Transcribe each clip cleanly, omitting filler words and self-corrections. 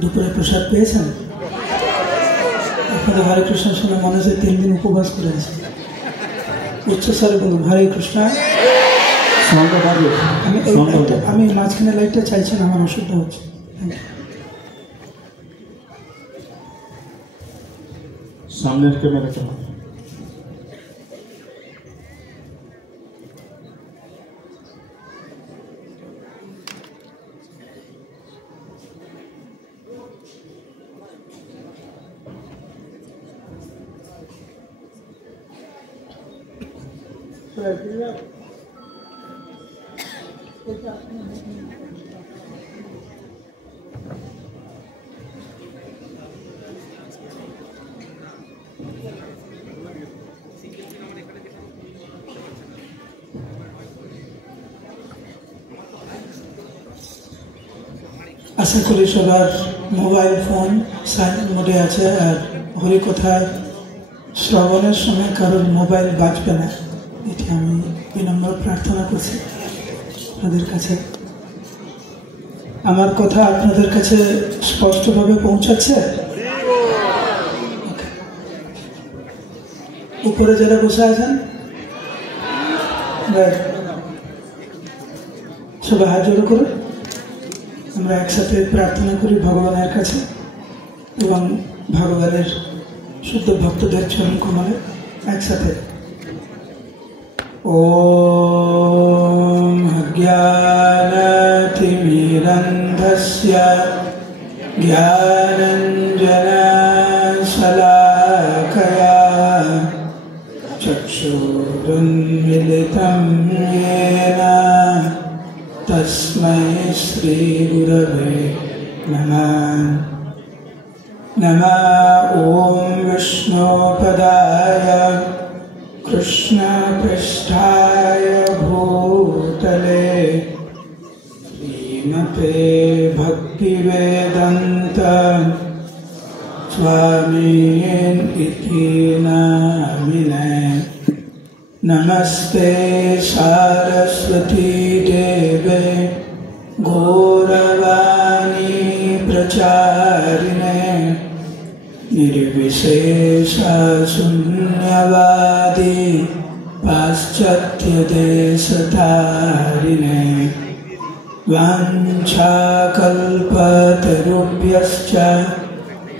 দুপুরে প্রসাদ পেয়েছেন? আপনাদের হরে কৃষ্ণ শুনে মনে হচ্ছে 3 দিন উপবাস করে আছে। উচ্চস্বরে বলুন হরে কৃষ্ণ। আমি মাঝখানে লাইটটা চাইছি না, আমার অসুবিধা হচ্ছে। সামনের ক্যামেরা কেমন? আশা করি সবার মোবাইল ফোন সাইলেন্ট মোডে আছে, আর হরিকথায় শ্রবণের সময় কারোর মোবাইল বাজবে না, এটি আমি বিনম্র প্রার্থনা করছি আপনাদের কাছে। আমার কথা আপনাদের কাছে স্পষ্টভাবে পৌঁছাচ্ছে? উপরে যারা বসে আছেন সবাই হাত জোড়ো করে আমরা একসাথে প্রার্থনা করি ভগবানের কাছে এবং ভগবানের শুদ্ধ ভক্তদের চরণ কমলে একসাথে। ওম অজ্ঞানতিমিরন্ধস্য জ্ঞানাঞ্জনশলাকয়া চক্ষুरुन्मिलितं येन तस्मै श्रीगुरवे नमः। नमः ॐ विष्णुपदाय कृष्णपृष्ठाय भूतले श्रीमते भक्तिवेदान्त स्वामिनिति नामिने। नमस्ते सारस्वती देवे गौरवाणी प्रचारिणे निर्विशेष शून्यवादी पाश्चात्य देशधारिणे। वाञ्छाकल्पतरुभ्यश्च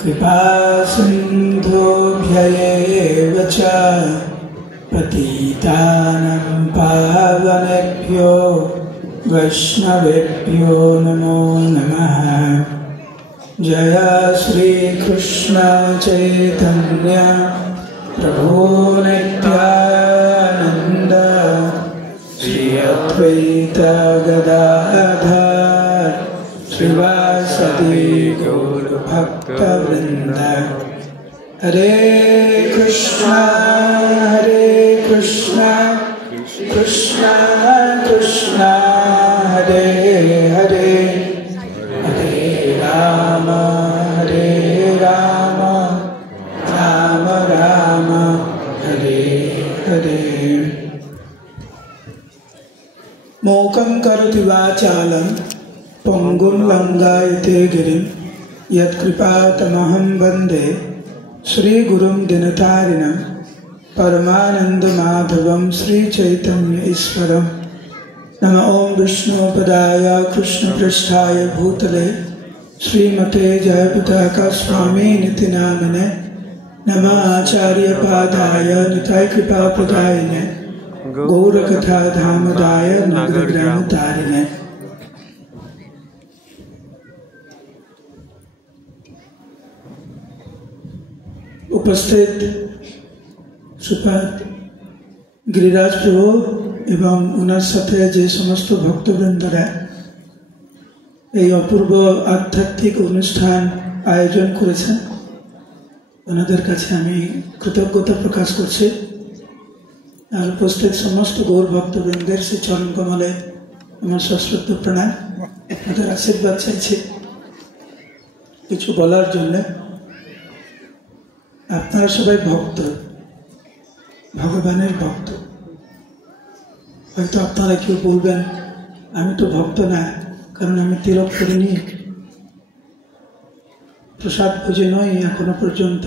कृपा सिन्धुभ्यैव च पतितानं पावनेभ्यो वैष्णवेभ्यो नमो नमः। जय श्री कृष्ण चैतन्य प्रभु नित्यानंद श्री अद्वैत गदाधर श्रीवासदि गौर भक्तवृंद। हरे कृष्णा कृष्णा कृष्णा हरे हरे हरे राम राम राम हरे हरे। मोकं करोति वाचालं पंगुं लंघयते गिरिं यत्कृपातमहं वन्दे श्रीगुरुं दिनतारिणं परमानन्दमाधवं श्रीचैतन्य ईश्वरम्। नमः ओं विष्णुपदाय कृष्णपृष्ठाय भूतले श्रीमते जयपताका स्वामिनिति नामिने। नमः आचार्यपादाय निताय कृपाप्रदायिने गौरकथा धामदाय नगरग्रामतारिणे। उपस्थित श्रीपाद गिरिराज प्रभु এবং ওনার সাথে যে সমস্ত ভক্তবৃন্দরা এই অপূর্ব আধ্যাত্মিক অনুষ্ঠান আয়োজন করেছেন, ওনাদের কাছে আমি কৃতজ্ঞতা প্রকাশ করছি। আর উপস্থিত সমস্ত গৌর ভক্তবৃন্দের শ্রী চরণ কমলে আমার সশ্রদ্ধ প্রণাম, আপনাদের আশীর্বাদ চাইছি কিছু বলার জন্য। আপনারা সবাই ভক্ত, ভগবানের ভক্ত। হয়তো আপনারা কেউ বলবেন আমি তো ভক্ত না, কারণ আমি তিলক করিনি। প্রসাদ ভোজে নয় এখনো পর্যন্ত।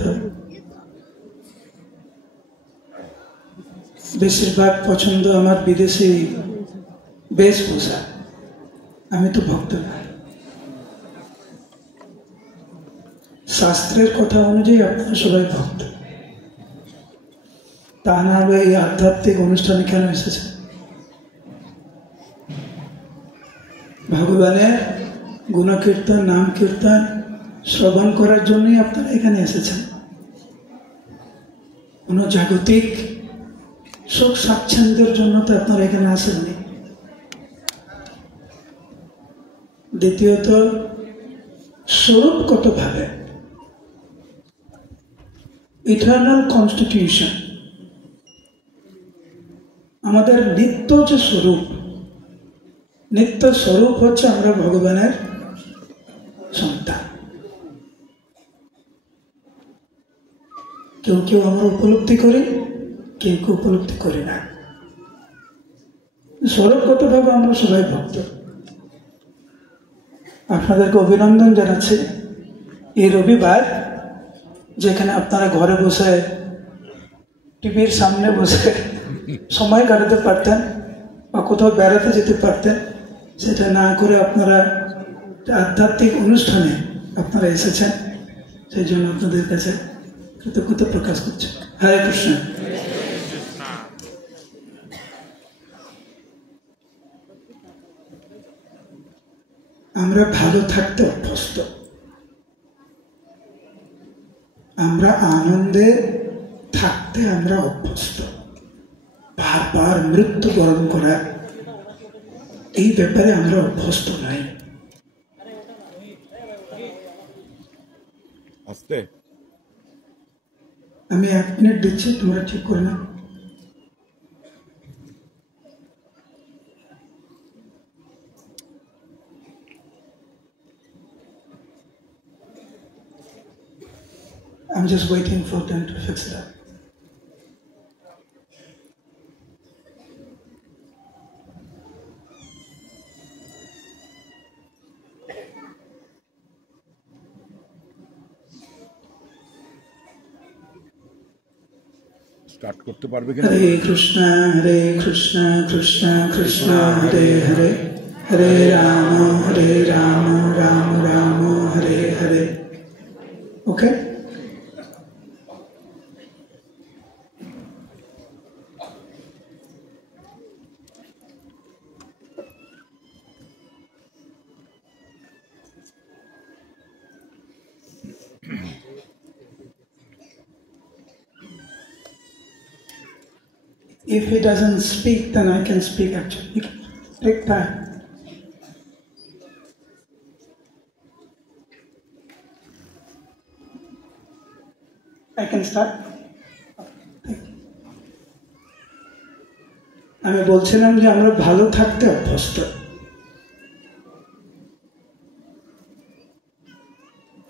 বেশিরভাগ পছন্দ আমার বিদেশি বেশভূষা। আমি তো ভক্ত না। শাস্ত্রের কথা অনুযায়ী আপনারা সবাই ভক্ত, তা না হলে এই আধ্যাত্মিক অনুষ্ঠানে কেন এসেছে? ভগবানের গুণকীর্তন নাম কীর্তন শ্রবণ করার জন্যই আপনারা এখানে এসেছেন। কোন জাগতিক সুখ স্বাচ্ছন্দ্যের জন্য তো আপনারা এখানে আসেননি। দ্বিতীয়ত, স্বরূপগতভাবে ইটারনাল কনস্টিটিউশন, আমাদের নিত্য যে স্বরূপ, নিত্য স্বরূপ হচ্ছে আমরা ভগবানের সন্তান। কেউ কেউ আমরা উপলব্ধি করি, কেউ কেউ উপলব্ধি করি না। স্বরূপগতভাবে আমরা সবাই ভক্ত। আপনাদেরকে অভিনন্দন জানাচ্ছি। এই রবিবার যেখানে আপনারা ঘরে বসে টিভির সামনে বসে সময় কাটাতে পারতেন বা কোথাও বেড়াতে যেতে পারতেন, সেটা না করে আপনারা আধ্যাত্মিক অনুষ্ঠানে আপনারা এসেছেন, সেই জন্য আপনাদের কাছে কৃতজ্ঞতা প্রকাশ করছে। হরে কৃষ্ণ। আমরা ভালো থাকতে অভ্যস্ত, আমরা আনন্দে থাকতে আমরা অভ্যস্ত। বারবার মৃত্যুবরণ করা এই ব্যাপারে আমরা অভ্যস্ত নাই। আমি 1 মিনিট দিচ্ছি, তোমরা ঠিক করে না। I'm just waiting for them to fix it up. Start করতে পারবে কিনা? হরে কৃষ্ণ কৃষ্ণ কৃষ্ণ হরে হরে, হরে রাম রাম রাম হরে হরে। ওকে, if he doesn't speak, then I can speak actually. Take time. I can start. আমি বলছিলাম যে আমরা ভালো থাকতে অভ্যস্ত।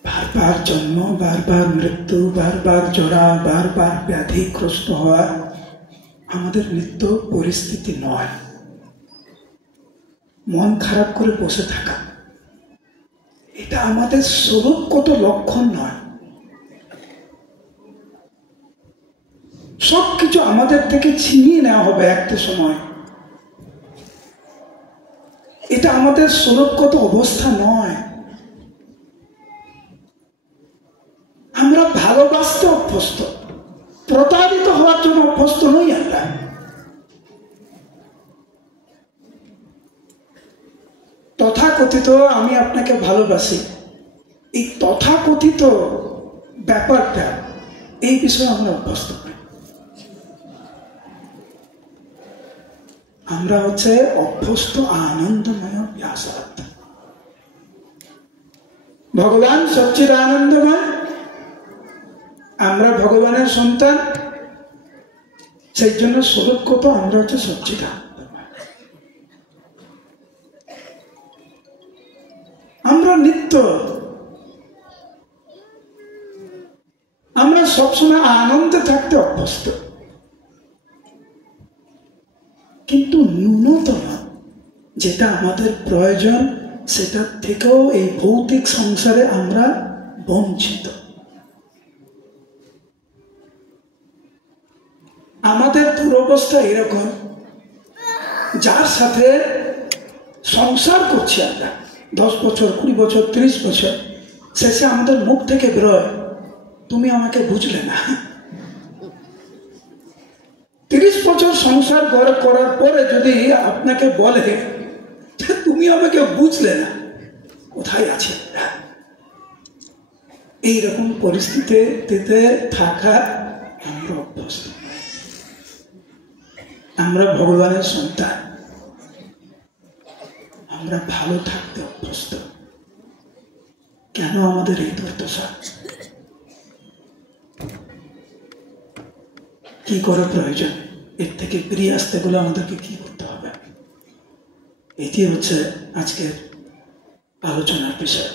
বারবার জন্ম, বারবার মৃত্যু, বারবার জরা, বারবার ব্যাধিগ্রস্ত হওয়া আমাদের নিত্য পরিস্থিতি নয়। মন খারাপ করে বসে থাকা এটা আমাদের স্বরূপগত লক্ষণ নয়। সবকিছু আমাদের থেকে ছিনিয়ে নেওয়া হবে একটা সময়। এটা আমাদের স্বরূপগত অবস্থা নয়। আমরা ভালোবাসতে অভ্যস্ত, প্রতারিত হওয়ার জন্য অভ্যস্ত নই আমরা। তথাকথিত আমি আপনাকে ভালোবাসি, এই তথাকথিত ব্যাপারটা, এই বিষয়ে আমরা অভ্যস্ত নই। আমরা হচ্ছে অভ্যস্ত আনন্দময় ব্যাসার্থ। ভগবান সচ্চিদ আনন্দময়, আমরা ভগবানের সন্তান, সেই জন্য স্বরূপগত আমরা হচ্ছে সচ্চিদ আনন্দময়। আমরা নিত্য, আমরা সবসময় আনন্দে থাকতে অভ্যস্ত, কিন্তু ন্যূনতম যেটা আমাদের প্রয়োজন সেটার থেকেও এই ভৌতিক সংসারে আমরা বঞ্চিত। আমাদের দুরবস্থা এরকম, যার সাথে সংসার করছি আমরা 10 বছর, 20 বছর, 30 বছর, শেষে আমাদের মুখ থেকে বেরোয়, তুমি আমাকে বুঝলে না। 30 বছর সংসার করার পরে যদি আপনাকে বলে তুমি আমাকে বুঝলে না, কোথায় আছে? এইরকম পরিস্থিতিতে থাকা আমরা অভ্যস্ত। আমরা ভগবানের সন্তান, আমরা ভালো থাকতে অভ্যস্ত। কেন আমাদের এই দুর্দশা? কি করা প্রয়োজন? এর থেকে বেরিয়ে আসতে গেলে আমাদেরকে কি করতে হবে? এটি হচ্ছে আজকের আলোচনার বিষয়।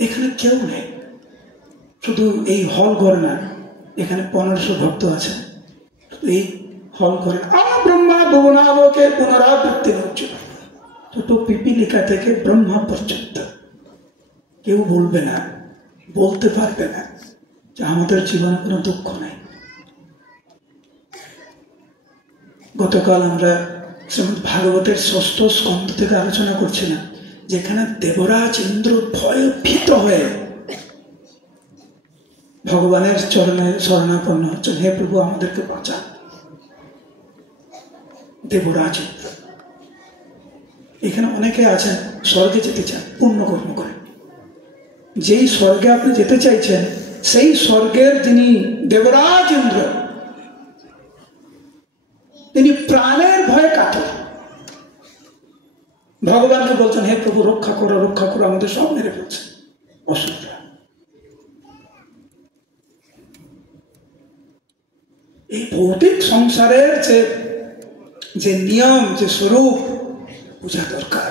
এখানে কেউ নেই, শুধু এই হল ঘর না, এখানে 1500 ভক্ত আছে। এই হল ঘরে ব্রহ্মা ভুবনালোকে পুনরাবৃত্তি হচ্ছে, ছোট পিপিলিকা থেকে ব্রহ্মা পর্যন্ত কেউ বলবে না, বলতে পারবে না যে আমাদের জীবনে কোনো দুঃখ নেই। গতকাল আমরা ভাগবতের 6ষ্ঠ স্কন্ধ থেকে আলোচনা করছিলাম, যেখানে দেবরাজ ইন্দ্র ভয়ভীত হয়ে ভগবানের চরণে শরণাপন্ন হচ্ছেন, হে প্রভু আমাদেরকে বাঁচান। দেবরাজ ইন্দ্র, এখানে অনেকে আছেন স্বর্গে যেতে চান পুণ্যকর্ম করে। যেই স্বর্গে আপনি যেতে চাইছেন, সেই স্বর্গের যিনি দেবরাজ ইন্দ্র, তিনি প্রাণের ভয়ে কাতর। ভগবানকে বলছেন, হে প্রভু রক্ষা করো, রক্ষা করো, আমাদের সব মেরে ফেলছে অসুররা। এই ভৌতিক সংসারের যে নিয়ম, যে স্বরূপ বোঝা দরকার।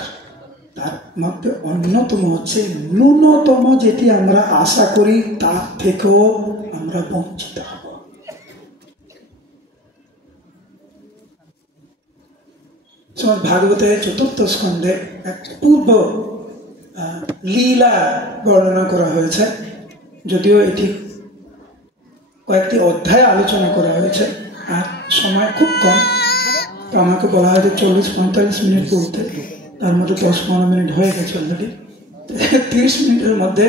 তার মধ্যে অন্যতম হচ্ছে ন্যূনতম যেটি আমরা আশা করি তার থেকেও আমরা বঞ্চিত হব। ভাগবতের 4th স্কন্ধে এক পূর্ব লীলা বর্ণনা করা হয়েছে, যদিও এটি কয়েকটি অধ্যায় আলোচনা করা হয়েছে আর সময় খুব কম, তো আমাকে বলা হয়েছে 40-45 মিনিট বলতে, তার মধ্যে 10-15 মিনিট হয়ে গেছে অলরেডি। 30 মিনিটের মধ্যে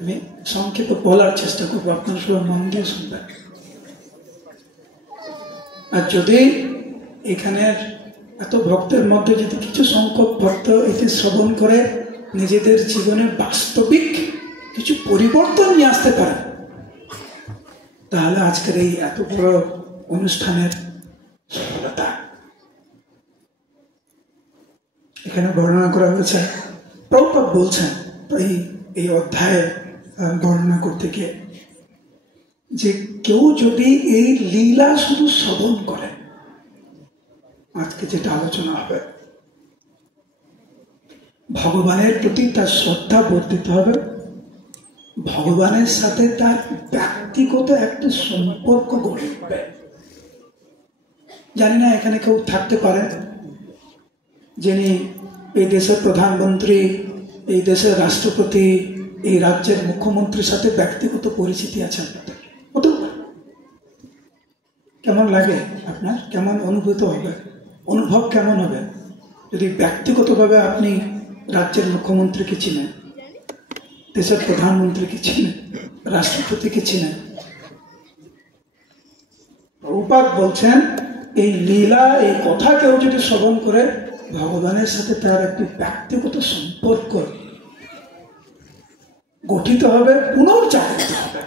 আমি সংক্ষেপে বলার চেষ্টা করবো, আপনার সবাই মন দিয়ে শুনবেন। আর যদি এখানের এত ভক্তের মধ্যে যদি কিছু সংখ্যক ভক্ত এটি শ্রবণ করে নিজেদের জীবনে বাস্তবিক কিছু পরিবর্তন নিয়ে আসতে পারে, তাহলে আজকের এই এত বড় অনুষ্ঠানের সফলতা। এখানে বর্ণনা করা হয়েছে, প্রভুপাদ বলছেন এই অধ্যায়ে বর্ণনা করতে গিয়ে, যে কেউ যদি এই লীলা শুধু শ্রবণ করে, আজকে যেটা আলোচনা হবে, ভগবানের প্রতি তার শ্রদ্ধা বর্ধিত হবে, ভগবানের সাথে তার ব্যক্তিগত একটা সম্পর্ক গড়ে উঠবে। জানি না এখানে কেউ থাকতে পারে যিনি এই দেশের প্রধানমন্ত্রী, এই দেশের রাষ্ট্রপতি, এই রাজ্যের মুখ্যমন্ত্রীর সাথে ব্যক্তিগত পরিচিতি আছে আপনাদের। কেমন লাগে আপনার? কেমন অনুভূত হবে? অনুভব কেমন হবে যদি ব্যক্তিগতভাবে আপনি রাজ্যের মুখ্যমন্ত্রীকে চিনেন, দেশের প্রধানমন্ত্রীকে চিনেন, রাষ্ট্রপতিকে চিনেন? প্রভুপাদ বলছেন, এই লীলা, এই কথা কেউ যদি শ্রবণ করে, ভগবানের সাথে তার একটি ব্যক্তিগত সম্পর্ক গঠিত হবে, পুনর্জাগরিত হবে।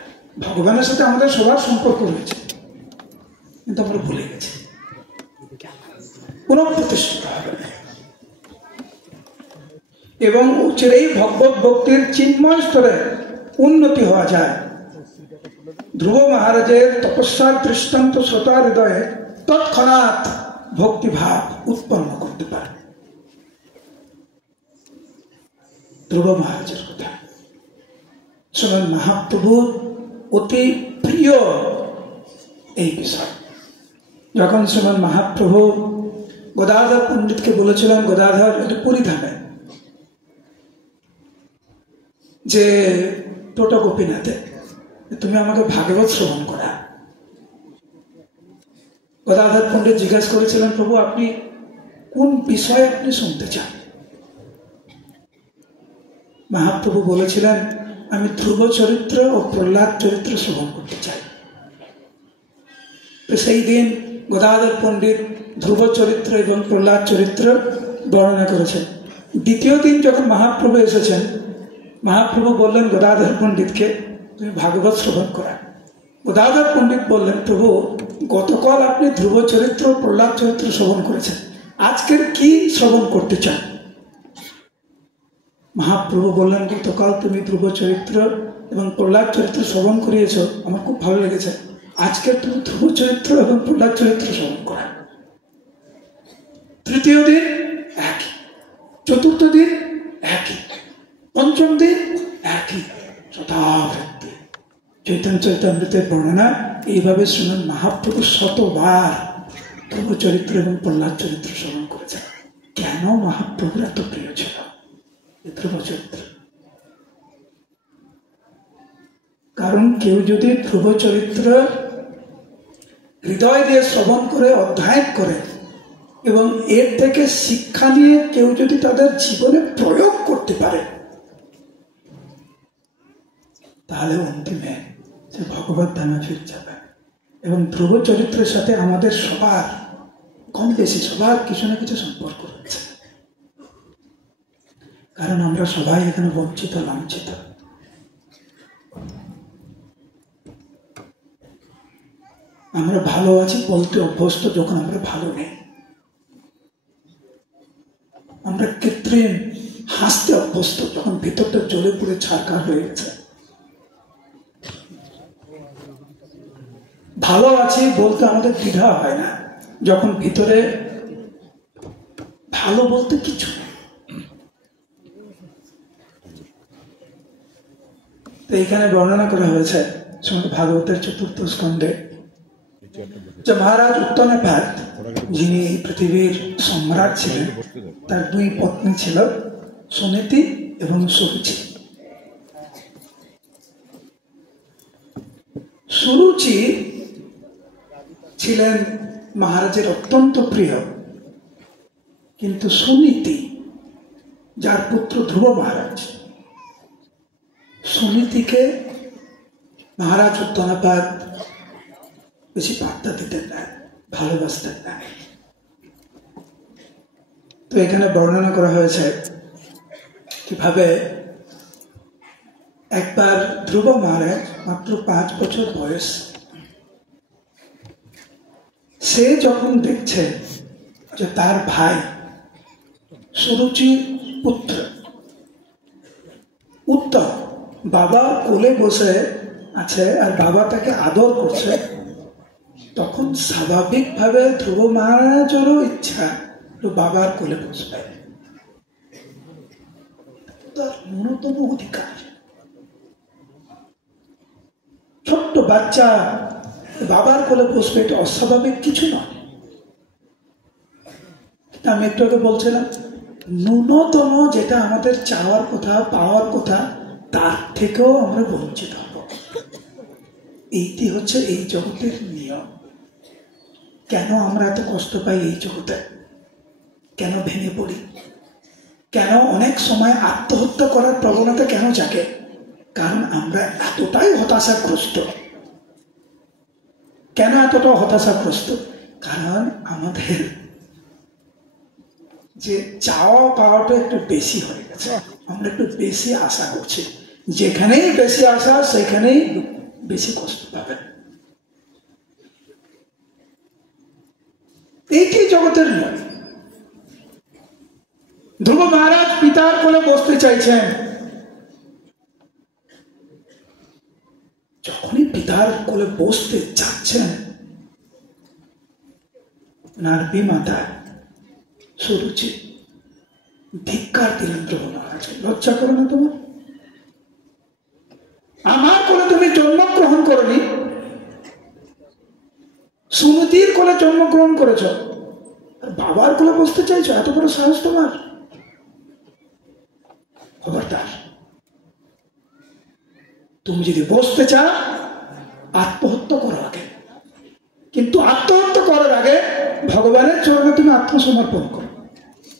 ভগবানের সাথে আমাদের সবার সম্পর্ক রয়েছে, কিন্তু আমরা ভুলে গেছি, পুনঃপ্রতিষ্ঠিত হবে এবং চিরেই ভগবত ভক্তির চিন্ময় স্তরে উন্নতি হওয়া যায়। ধ্রুব মহারাজের তপস্যার দৃষ্টান্ত শ্রোতা হৃদয়ে তৎক্ষণাৎ ভক্তিভাব উৎপন্ন করতে পারে। ধ্রুব মহারাজের কথা শ্রীমৎ মহাপ্রভুর অতি প্রিয় এই বিষয়। যখন শ্রীমৎ মহাপ্রভু গদাধর পণ্ডিতকে বলেছিলেন, গদাধর এটা পুরী ধামে, যে টোটো গোপীনাথে, তুমি আমাকে ভাগবত শ্রবণ করা। গদাধর পণ্ডিত জিজ্ঞাসা করেছিলেন, প্রভু আপনি কোন বিষয়ে আপনি শুনতে চান? মহাপ্রভু বলেছিলেন, আমি ধ্রুব চরিত্র ও প্রহ্লাদ চরিত্র শ্রবণ করতে চাই। তো সেই দিন গদাধর পণ্ডিত ধ্রুব চরিত্র এবং প্রহ্লাদ চরিত্র বর্ণনা করেছেন। দ্বিতীয় দিন যখন মহাপ্রভু এসেছেন, মহাপ্রভু বললেন গদাধর পণ্ডিতকে, তুমি ভাগবত শ্রবণ করা। গদাধর পণ্ডিত বললেন, প্রভু গতকাল আপনি ধ্রুব চরিত্র প্রহ্লাদ চরিত্র শ্রবণ করেছেন, আজকের কি শ্রবণ করতে চান? মহাপ্রভু বললেন, গতকাল তুমি ধ্রুব চরিত্র এবং প্রহ্লাদ চরিত্র শ্রবণ করিয়েছ, আমার খুব ভালো লেগেছে, আজকে তুমি ধ্রুব চরিত্র এবং প্রহ্লাদ চরিত্র শ্রবণ করা। তৃতীয় দিন একই, চতুর্থ দিন একই, পঞ্চম দিন একই, শতাবৃত্তি। চৈতন্য চরিতামৃতের বর্ণনা এইভাবে শুনুন, মহাপ্রভু শতবার ধ্রুব চরিত্র এবং প্রহ্লাদ চরিত্র শ্রবণ করেছেন। কেন মহাপ্রভুর এত প্রিয় ছিল ধ্রুব চরিত্র? কারণ কেউ যদি ধ্রুব চরিত্র হৃদয় দিয়ে শ্রবণ করে অধ্যয়ন করে এবং এর থেকে শিক্ষা নিয়ে কেউ যদি তাদের জীবনে প্রয়োগ করতে পারে, তাহলে অন্তিমে সে ভগবত ধামে ফিরে যাবে। এবং ধ্রুব চরিত্রের সাথে আমাদের সবার কম বেশি সবার কিছু না কিছু সম্পর্ক রয়েছে, কারণ আমরা সবাই এখানে বঞ্চিত লাঞ্ছিত। আমরা ভালো আছি বলতে অভ্যস্ত যখন আমরা ভালো নেই। আমরা কৃত্রিম হাসতে অভ্যস্ত যখন ভিতরটা জ্বলে পুড়ে ছারখার হয়ে গেছে। ভালো আছি বলতে আমাদের দ্বিধা হয় না যখন ভিতরে ভালো বলতে কিছু নেই। তো এখানে বর্ণনা করা হয়েছে ভাগবতের চতুর্থ স্কন্ধে যে মহারাজ উত্তনপাদ, যিনি পৃথিবীর সম্রাট ছিলেন, তার দুই পত্নী ছিল, সুনীতি এবং সুরুচি। সুরুচি ছিলেন মহারাজের অত্যন্ত প্রিয়, কিন্তু সুনীতি, যার পুত্র ধ্রুব মহারাজ, সুনীতিকে মহারাজ উত্তনপাদ বেশি পাত্তা দিতেন না, ভালোবাসতেন না। তো এখানে বর্ণনা করা হয়েছে কিভাবে একবার ধ্রুব মহারাজ, মাত্র 5 বছর বয়স, সে যখন দেখছে যে তার ভাই সুরুচির পুত্র উত্তম বাবা কোলে বসে আছে আর বাবা তাকে আদর করছে, তখন স্বাভাবিকভাবে ধ্রুব মহারাজেরও ইচ্ছা বাবার কোলে বসবে। তার ন্যূনতম অধিকার। ছোট্ট বাচ্চা বাবার কোলে বসবে, এটা অস্বাভাবিক কিছু নয়। আমি একটু আগে বলছিলাম, ন্যূনতম যেটা আমাদের চাওয়ার কথা, পাওয়ার কথা, তার থেকেও আমরা বঞ্চিত হব। এইটি হচ্ছে এই জগতের নিয়ম। কেন আমরা এত কষ্ট পাই এই জগতে? কেন ভেঙে পড়ি? কেন অনেক সময় আত্মহত্যা করার প্রবণতা কেন জাগে? কারণ আমরা এতটাই হতাশাগ্রস্ত। কেন এতটা হতাশাগ্রস্ত? কারণ আমাদের যে চাওয়া পাওয়াটা একটু বেশি হয়ে গেছে। আমরা একটু বেশি আশা করছি। যেখানেই বেশি আশা, সেখানেই বেশি কষ্ট পাবেন। এইটি জগতের নিয়ম। ধ্রুব মহারাজ পিতার কোলে বসতে চাইছেন। যখনই পিতার কোলে বসতে চাচ্ছেন, নারবি মাতা সুরুচি ধিক্কার দিলেন ধ্রুব মহারাজ। লজ্জা করো না তোমার? আমার কোলে তুমি জন্মগ্রহণ করনি, সুনীতির কোলে জন্মগ্রহণ করেছ, আর বাবার কোলে বসতে চাইছো? এত বড় সাহস তোমার? খবরদার। তুমি যদি বসতে চাও আত্মহত্যা করো আগে, কিন্তু আত্মহত্যা করার আগে ভগবানের চরণে তুমি আত্মসমর্পণ করো,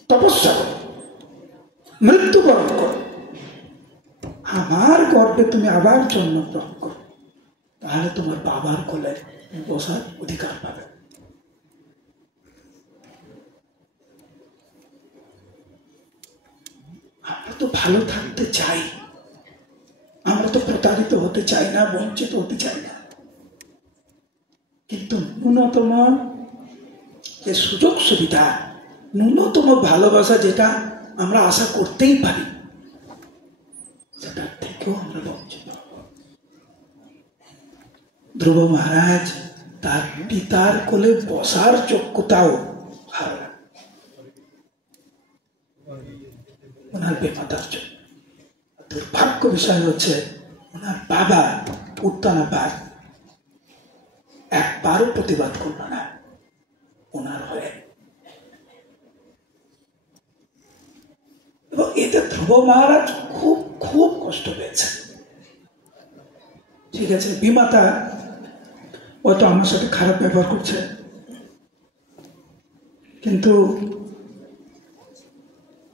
তপস্যা করো, মৃত্যুবরণ করো, আমার গর্ভে তুমি আবার জন্মগ্রহণ করো, তাহলে তোমার বাবার কোলে বসার অধিকার পাবে। আমরা তো ভালো থাকতে চাই, আমরা তো প্রতারিত হতে চাই না, বঞ্চিত হতে চাই না, কিন্তু ন্যূনতম যে সুযোগ সুবিধা, ন্যূনতম ভালোবাসা যেটা আমরা আশা করতেই পারি, সেটার থেকেও আমরা বঞ্চিত। ধ্রুব মহারাজ তার পিতার কোলে বসার যোগ্যতাও হারালেন ওনার বেমাতার জন্য। দুর্ভাগ্য বিষয় হচ্ছে ওনার বাবা উত্তানাপাত একবারও প্রতিবাদ করল না ওনার হয়ে, এবং এতে ধ্রুব মহারাজ খুব খুব কষ্ট পেয়েছে। ঠিক আছে, বিমাতা হয়তো আমার সাথে খারাপ ব্যবহার করছে, কিন্তু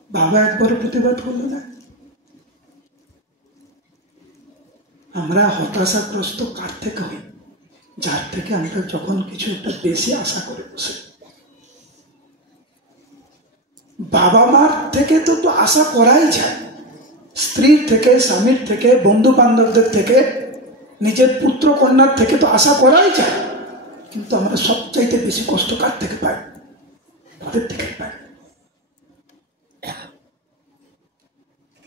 বাবা একবারও প্রতিবাদ করলো না। আমরা হতাশাগ্রস্ত কার থেকে হই? যার থেকে আমরা যখন কিছু একটা বেশি আশা করে বসে। বাবা মার থেকে তো আশা করাই যায়, স্ত্রীর থেকে, স্বামীর থেকে, বন্ধু বান্ধবদের থেকে, নিজের পুত্র কন্যার থেকে তো আশা করাই যায়, কিন্তু আমরা সবচাইতে বেশি কষ্ট কার থেকে পাই? তাদের থেকে পাই।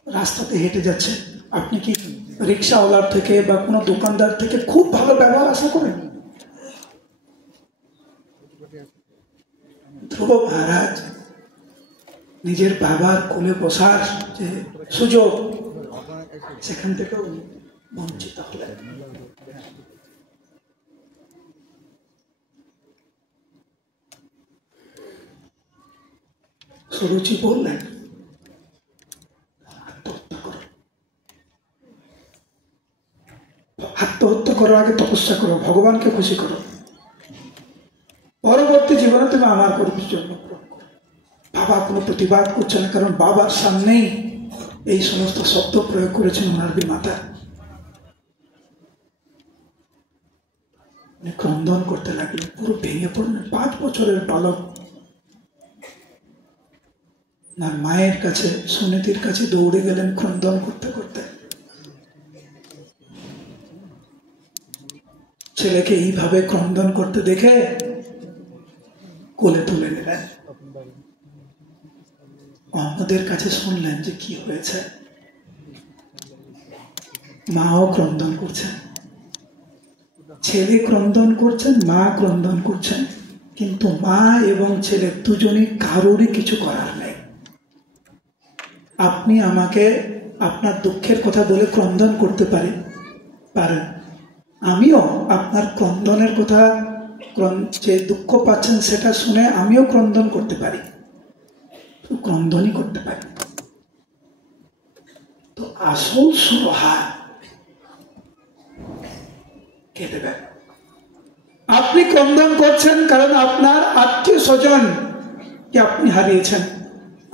রাস্তাতে হেঁটে যাচ্ছে, আপনি কি রিক্সাওয়ালার থেকে বা কোনো দোকানদার থেকে খুব ভালো ব্যবহার আশা করেন? ধ্রুব মহারাজ নিজের বাবার কোলে বসার যে সুযোগ, সেখান থেকেও বঞ্চিত হলেন। সুরুচি বললেন, আত্মহত্যা করার আগে তপস্যা করো, ভগবানকে খুশি করো, পরবর্তী জীবনে তুমি আমার গর্বের জন্য। বাবা কোনো প্রতিবাদ করছে না, কারণ বাবার সামনেই এই সমস্ত শব্দ প্রয়োগ করেছেন ওনার বিমাতা। ক্রন্দন করতে লাগলেন, পুরো ভেঙে পড়লেন। 5 বছরের বালক ওনার মায়ের কাছে, সুনীতির কাছে দৌড়ে গেলেন ক্রন্দন করতে করতে। ছেলেকে এইভাবে ক্রন্দন করতে দেখে কোলে তুলে নিলেন। আমাদের কাছে শুনলেন যে কি হয়েছে। মাও ক্রন্দন করছেন, ছেলে ক্রন্দন করছেন, মা ক্রন্দন করছেন, কিন্তু মা এবং ছেলে দুজনই কারোরই কিছু করার নেই। আপনি আমাকে আপনার দুঃখের কথা বলে ক্রন্দন করতে পারেন, আমিও আপনার ক্রন্দনের কথা, যে দুঃখ পাচ্ছেন সেটা শুনে আমিও ক্রন্দন করতে পারি, ক্রন্দনই করতে পারি। তো আসল সুরহা কে দেবেন? আপনি ক্রন্দন করছেন কারণ আপনার আত্মীয় স্বজনকে আপনি হারিয়েছেন,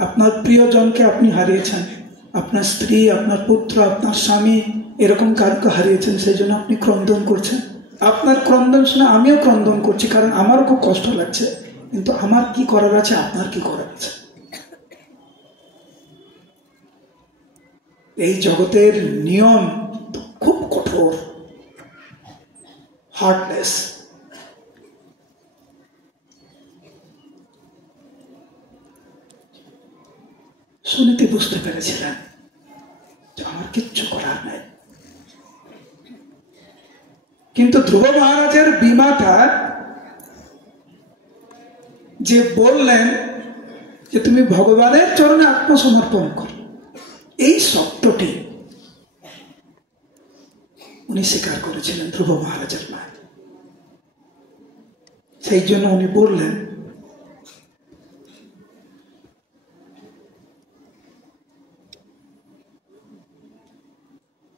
আপনার প্রিয়জনকে আপনি হারিয়েছেন, আপনার স্ত্রী, আপনার পুত্র, আপনার স্বামী, এরকম কারকে হারিয়েছেন, সেই জন্য আপনি ক্রন্দন করছেন। আপনার ক্রন্দন শুনে আমিও ক্রন্দন করছি, কারণ আমারও খুব কষ্ট লাগছে, কিন্তু আমার কি করার আছে, আপনার কি করার আছে? এই জগতের নিয়ম খুব কঠোর, হার্টলেস। সুনীতি বুঝতে পেরেছিলেন যে আমার কিচ্ছু করার নাই, কিন্তু ধ্রুব মহারাজের বিমাতা যে বললেন যে তুমি ভগবানের চরণে আত্মসমর্পণ করো, এই শব্দটি উনি স্বীকার করেছিলেন ধ্রুব মহারাজের মা। সেই জন্য উনি বললেন,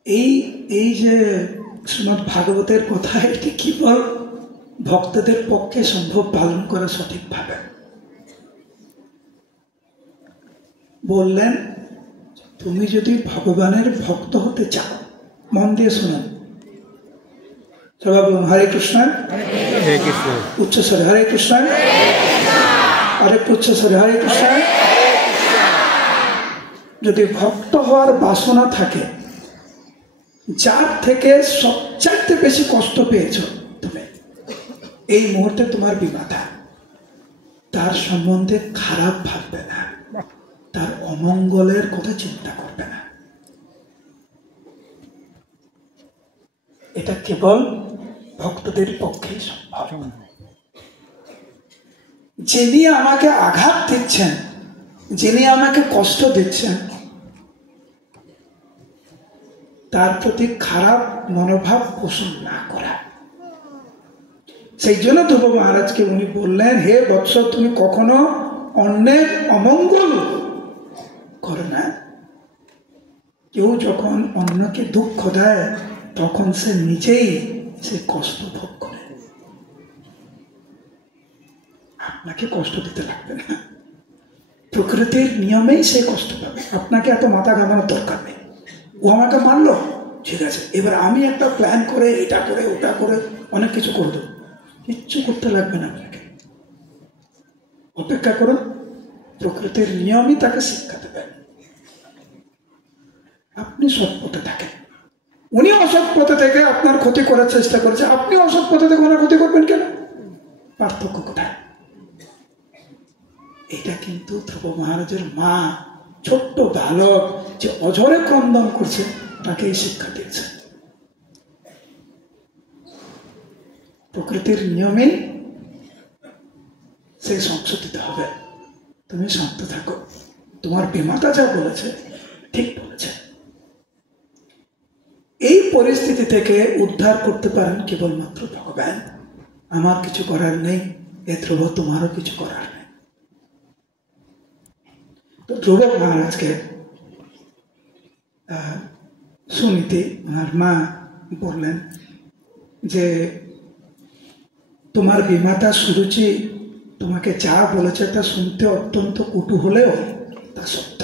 এই এই যে শ্রীমদ ভাগবতের কথা, এটি কেবল ভক্তদের পক্ষে সম্ভব পালন করা সঠিকভাবে। বললেন, তুমি যদি ভগবানের ভক্ত হতে চাও, মন দিয়ে শুনুন, সবাই বলুন হরে কৃষ্ণ, উচ্চস্বরে হরে কৃষ্ণ, আরেক উচ্চস্বরে হরে কৃষ্ণ। যদি ভক্ত হওয়ার বাসনা থাকে, যার থেকে সবচাইতে বেশি কষ্ট পেয়েছ তুমি এই মুহূর্তে, তোমার বিমাতা, তার সম্বন্ধে খারাপ ভাববে না, তার অমঙ্গলের কথা চিন্তা করবে না। এটা কেবল ভক্তদের পক্ষেই সম্ভব। যিনি আমাকে আঘাত দিচ্ছেন, যিনি আমাকে কষ্ট দিচ্ছেন, তার প্রতি খারাপ মনোভাব পোষণ না করা। সেই জন্য ধ্রুব মহারাজকে উনি বললেন, হে বৎস, তুমি কখনো অন্যের অমঙ্গল করো না। কেউ যখন অন্যকে দুঃখ দেয়, তখন সে নিজেই সে কষ্ট ভোগ করে। আপনাকে কষ্ট দিতে লাগবে না, প্রকৃতির নিয়মেই সে কষ্ট পাবে। আপনাকে এত মাথা ঘামানোর দরকার নেই। ও আমাকে মারলো, ঠিক আছে, এবার আমি একটা প্ল্যান করে এটা করে ওটা করে অনেক কিছু করে দেবো। কিচ্ছু করতে লাগবে না আপনাকে। অপেক্ষা করুন, প্রকৃতির নিয়মই তাকে শিক্ষা দেবে। আপনি সৎ পথে থাকেন, উনি অসৎ পথে থেকে আপনার ক্ষতি করার চেষ্টা করেছে, আপনি অসৎ পথে থেকে ওনার ক্ষতি করবেন কেন? পার্থক্য কোথায়? এটা কিন্তু ধ্রুব মহারাজের মা, ছোট্ট বালক যে অঝরে ক্রন্দন করছে, তাকে এই শিক্ষা দিয়েছে। প্রকৃতির নিয়মে সেই সংশোধিত হবে। তুমি শান্ত থাকো, তোমার বিমাতা যা বলেছে ঠিক বলেছে। এই পরিস্থিতি থেকে উদ্ধার করতে পারেন কেবলমাত্র ভগবান। আমার কিছু করার নেই, এ ধ্রুব তোমারও কিছু করার নেই। তো ধ্রুব মহারাজকে সুনীতি ওনার মা বললেন যে, তোমার বিমাতা সুরুচি তোমাকে যা বলেছে তা শুনতে অত্যন্ত কটু হলেও তা সত্য।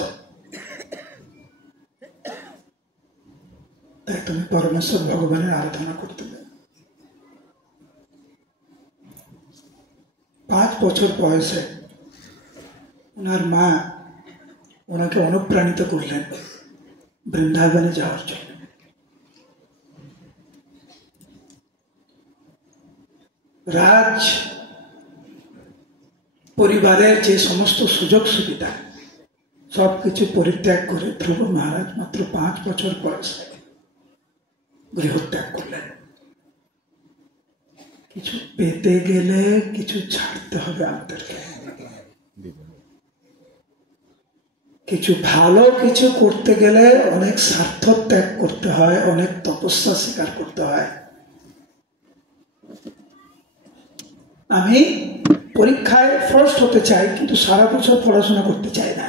তাই তুমি পরমেশ্বর ভগবানের আরাধনা করতে হবে। 5 বছর বয়সে ওনার মা ওনাকে অনুপ্রাণিত করলেন বৃন্দাবনে যাওয়ার জন্য। রাজ পরিবারের যে সমস্ত সুযোগ সুবিধা সবকিছু পরিত্যাগ করে ধ্রুব মহারাজ মাত্র 5 বছর বয়সে গৃহত্যাগ করলেন। কিছু পেতে গেলে কিছু ছাড়তে হবে আমাদেরকে, কিছু ভালো কিছু করতে গেলে অনেক স্বার্থ ত্যাগ করতে হয়, অনেক তপস্যা স্বীকার করতে হয়। আমি পরীক্ষায় ফার্স্ট হতে চাই, কিন্তু সারা বছর পড়াশোনা করতে চাই না,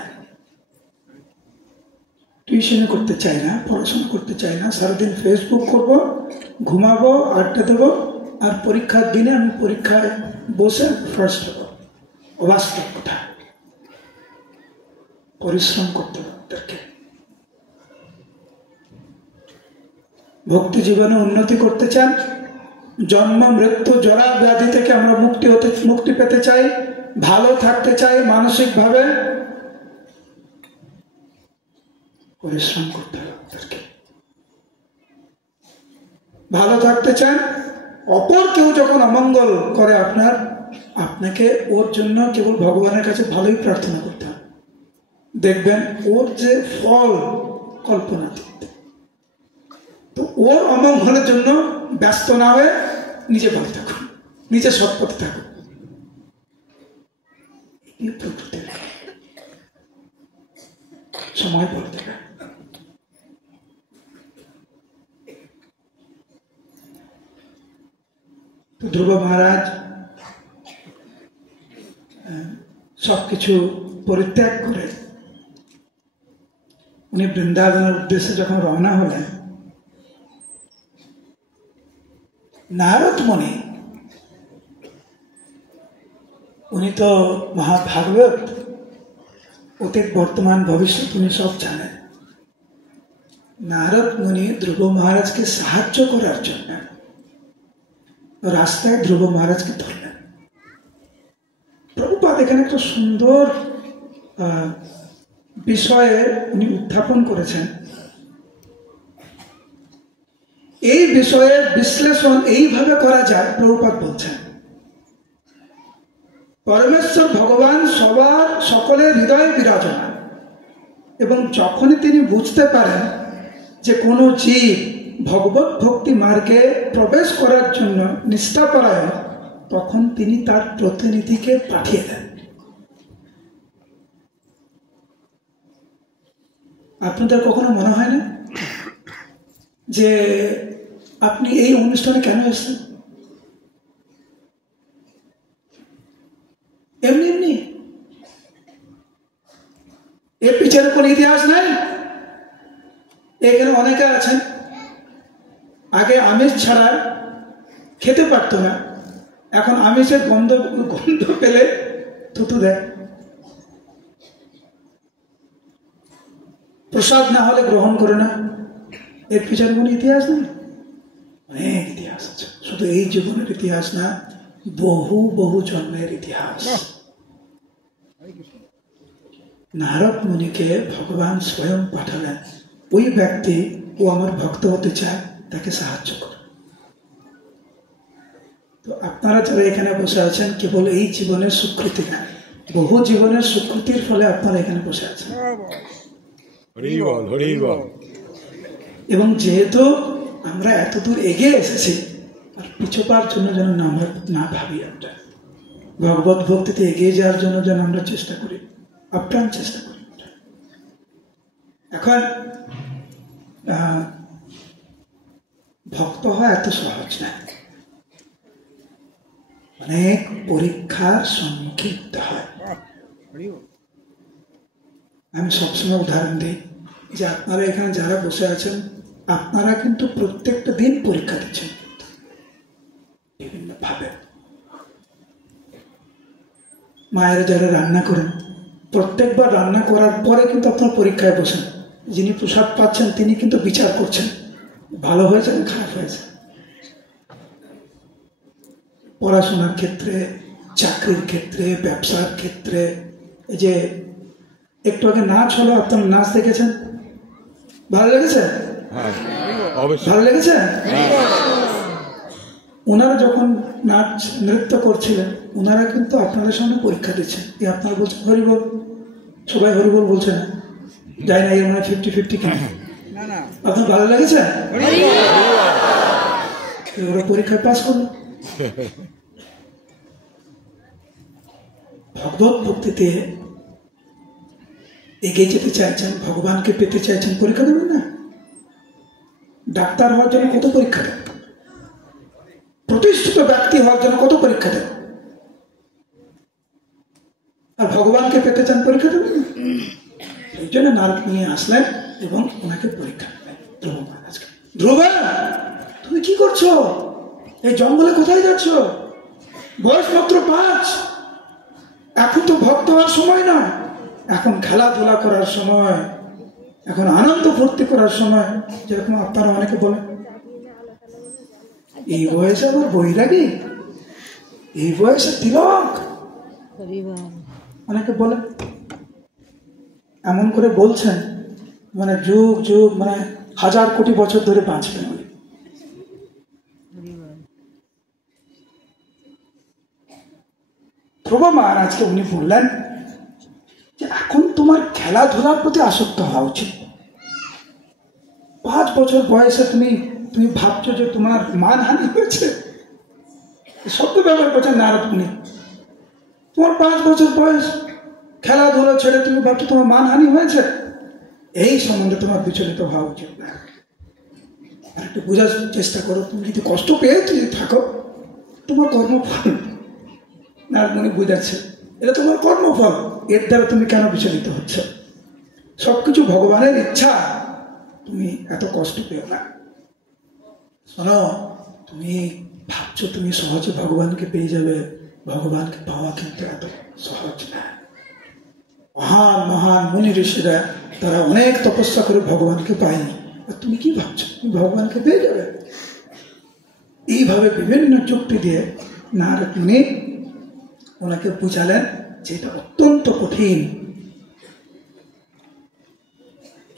টিউশন করতে চাই না, পড়াশোনা করতে চাই না। সারাদিন ফেসবুক করবো, ঘুমাবো, আড্ডা দেবো, আর পরীক্ষার দিনে আমি পরীক্ষায় বসে ফার্স্ট হবো। অবাস্তব কথা। পরিশ্রম করতে হবে আমাদেরকে। ভক্তি জীবনে উন্নতি করতে চান, জন্ম মৃত্যু জরা ব্যাধি থেকে আমরা মুক্তি পেতে চাই, ভালো থাকতে চাই মানসিকভাবে, পরিশ্রম করতে হবে আমাদেরকে। ভালো থাকতে চান, অপর কেউ যখন অমঙ্গল করে আপনাকে ওর জন্য কেবল ভগবানের কাছে ভালোই প্রার্থনা করতে হবে। দেখবেন ওর যে ফল কল্পনাতীত। তো ওর অমঙ্গলের জন্য ব্যস্ত না হয়ে নিজে ভালো থাকুন, নিজে সৎ পথে থাকুন। এই প্রকৃতির সময় বলে দেবে। তো ধ্রুব মহারাজ সবকিছু পরিত্যাগ করে উনি বৃন্দাবনের উদ্দেশ্যে যখন রওনা হলেন, নারদ মুনি উনি তো মহাভাগবত, অতীত বর্তমান ভবিষ্যৎ উনি সব জানেন। নারদ মুনি ধ্রুব মহারাজকে সাহায্য করার জন্য রাস্তায় ধ্রুব মহারাজকে ধরলেন। প্রভুপাদ এখানে একটা সুন্দর বিষয়ে উনি উত্থাপন করেছেন। এই বিষয়ের বিশ্লেষণ এইভাবে করা যায়, প্রভুপাদ বলছেন পরমেশ্বর ভগবান সবার সকলের হৃদয়ে বিরাজমান, এবং যখনই তিনি বুঝতে পারেন যে কোনো জীব ভগবত ভক্তি মার্গে প্রবেশ করার জন্য নিষ্ঠাপরায়ণ, তখন তিনি তার প্রতিনিধিকে পাঠিয়ে দেন। আপনাদের কখনো মনে হয় না যে আপনি এই অনুষ্ঠানে কেন এসেছেন? এমনি এমনি এর পিছনে কোন ইতিহাস নাই। এখানে অনেকে আছেন আগে আমিষ ছাড়া খেতে পারতো না, এখন আমিষের গন্ধ পেলে থুতু দেয়, প্রসাদ না হলে গ্রহণ করে না। এর পিছনে কোন ইতিহাস নেই? অনেক ইতিহাস আছে, শুধু এই জীবনের ইতিহাস না, বহু বহু জন্মের ইতিহাস। নারদ মুনিকে ভগবান স্বয়ং পাঠালেন, ওই ব্যক্তি ও আমার ভক্ত হতে চায়, তাকে সাহায্য করে। তো আপনারা যারা এখানে বসে আছেন কেবল এই জীবনের স্বীকৃতি না, বহু জীবনের স্বীকৃতির ফলে আপনারা এখানে বসে আছেন। এবং যেহেতু আমরা এত দূর এগিয়ে এসেছি, আর পিছুপার জন্য যেন আমরা না ভাবি, আমরা ভগবত ভক্তিতে এগিয়ে যাওয়ার জন্য যেন আমরা চেষ্টা করি, আপ্রাণ চেষ্টা করি। এখন ভক্ত হওয়া এত সহজ না, অনেক পরীক্ষার সম্মুখীন হতে হয়। আমি সবসময় উদাহরণ দিই যে আপনারা এখানে যারা বসে আছেন, আপনারা কিন্তু প্রত্যেকটা দিন পরীক্ষা দিচ্ছেন বিভিন্ন ভাবে। মায়েরা যারা রান্না করেন, প্রত্যেকবার রান্না করার পরে কিন্তু আপনার পরীক্ষায় বসেন। যিনি প্রসাদ পাচ্ছেন তিনি কিন্তু বিচার করছেন ভালো হয়েছে না খারাপ হয়েছে। পড়াশোনার ক্ষেত্রে, চাকরির ক্ষেত্রে, ব্যবসার ক্ষেত্রে, এই যে একটু আগে নাচ হলো, আপনার নাচ দেখেছেন, ভালো লেগেছে? ভালো লেগেছে? ওনারা যখন নাচ নৃত্য করছিলেন, ওনারা কিন্তু আপনাদের সামনে পরীক্ষা দিচ্ছেন। আপনারা বলছেন হরিবল, সবাই হরিবল বলছে না, যাই না, এর মানে 50-50 কেন? আপনার ভালো লেগেছে? ওরা পরীক্ষায় পাস করলো। ভগবত ভক্তিতে এগিয়ে যেতে চাইছেন, ভগবানকে পেতে চাইছেন, পরীক্ষা দেবেন না? ডাক্তার হওয়ার জন্য কত পরীক্ষা দেন, প্রতিষ্ঠিত ব্যক্তি হওয়ার জন্য কত পরীক্ষা দেন, আর ভগবানকে পেতে চান, পরীক্ষা দেবেন না? এই জন্য নারদ নিয়ে আসলেন এবং ওনাকে পরীক্ষা দিলেন। ধ্রুব মহারাজকে, ধ্রুব তুমি কি করছো? এই জঙ্গলে কোথায় যাচ্ছ? বয়স মাত্র 5, এখন তো ভক্ত হওয়ার সময় নয়, এখন খেলাধুলা করার সময়, এখন আনন্দ ফুর্তি করার সময়। যেরকম আপনারা অনেকে বলেন এই বয়সে আবার বৈরাগী, এই বয়সে তিলক, অনেকে বলেন। এমন করে বলছেন মানে যুগ যুগ, মানে 1000 কোটি বছর ধরে বাঁচবেন। ধ্রুব মহারাজকে উনি বললেন যে এখন তোমার খেলাধুলার প্রতি আসক্ত হওয়া উচিত। 5 বছর বয়সে তুমি ভাবছো যে তোমার মানহানি হয়েছে, শব্দ ব্যবহার করছেন নারদ মুনি। তোমার 5 বছর বয়স, খেলাধুলা ছেড়ে তুমি ভাবছো তোমার মানহানি হয়েছে, এই সম্বন্ধে তোমার বিচলিত হওয়া উচিত না। আর একটু বোঝার চেষ্টা করো, তুমি যদি কষ্ট পেয়ে তুমি থাকো, তোমার কর্মফল। নারদ মুনি বুঝাচ্ছে এটা তোমার কর্মফল, এর দ্বারা তুমি কেন বিচলিত হচ্ছ? সবকিছু ভগবানের ইচ্ছা, তুমি এত কষ্ট পেও না। শোনো, তুমি ভাবছো তুমি সহজে ভগবানকে পেয়ে যাবে, ভগবানকে পাওয়া কিন্তু এত সহজ না। মহান মহান মুনি ঋষিরা তারা অনেক তপস্যা করে ভগবানকে পায়নি, আর তুমি কি ভাবছো তুমি ভগবানকে পেয়ে যাবে? এইভাবে বিভিন্ন যুক্তি দিয়ে নারদ মুনি ওনাকে বুঝালেন যে এটা অত্যন্ত কঠিন।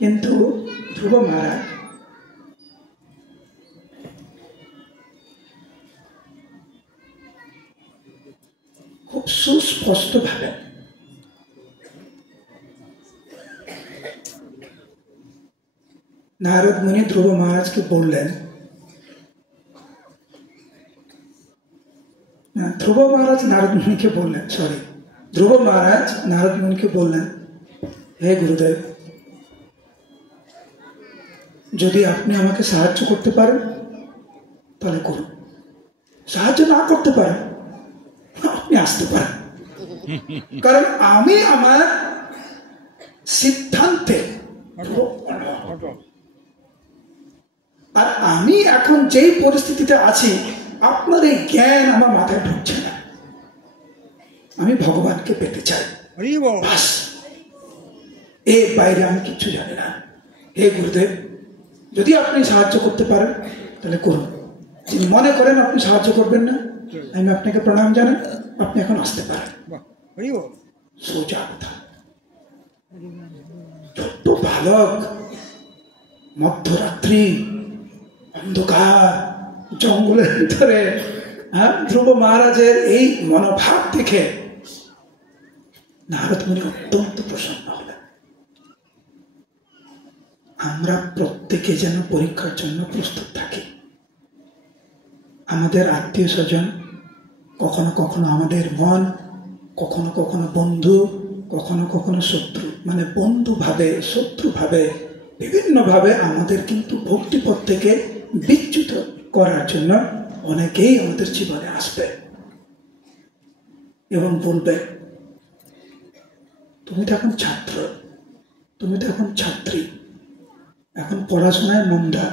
কিন্তু ধ্রুব মহারাজ খুব সুস্পষ্ট ভাবে নারদ মুনি ধ্রুব মহারাজকে বললেন, ধ্রুব মহারাজ নারদ মুনিকে বললেন, ধ্রুব মহারাজ নারদ মুনিকে বললেন, হে গুরুদেব, যদি আপনি আমাকে সাহায্য করতে পারেন তাহলে করুন, সাহায্য না করতে পারেন আপনি আসতে পারেন, কারণ আমি আমার সিদ্ধান্তে আর আমি এখন যেই পরিস্থিতিতে আছি আপনার এই জ্ঞান আমার মাথায় ঢুকছে না। আমি ভগবানকে পেতে চাই, এর বাইরে আমি কিছু জানি না। হে গুরুদেব, যদি আপনি সাহায্য করতে পারেন তাহলে করুন, যদি মনে করেন আপনি সাহায্য করবেন না আমি আপনাকে প্রণাম জানাই, আপনি এখন আসতে পারেন। সোজা কথা। ছোট্ট বালক, মধ্যরাত্রি, অন্ধকার, জঙ্গলের ভিতরে ধ্রুব মহারাজের এই মনোভাব দেখে নারদ মুনি অত্যন্ত প্রসন্ন হলেন। আমরা প্রত্যেকে যেন পরীক্ষার জন্য প্রস্তুত থাকি। আমাদের আত্মীয় স্বজন, কখনো কখনো আমাদের মন, কখনো কখনো বন্ধু, কখনো কখনো শত্রু, মানে বন্ধু ভাবে শত্রু ভাবে বিভিন্ন ভাবে আমাদের কিন্তু ভক্তিপথ থেকে বিচ্যুত করার জন্য অনেকেই আমাদের জীবনে আসবে এবং বলবে, তুমি তো এখন ছাত্র, তুমি তো এখন ছাত্রী, এখন পড়াশোনায় মন দাও,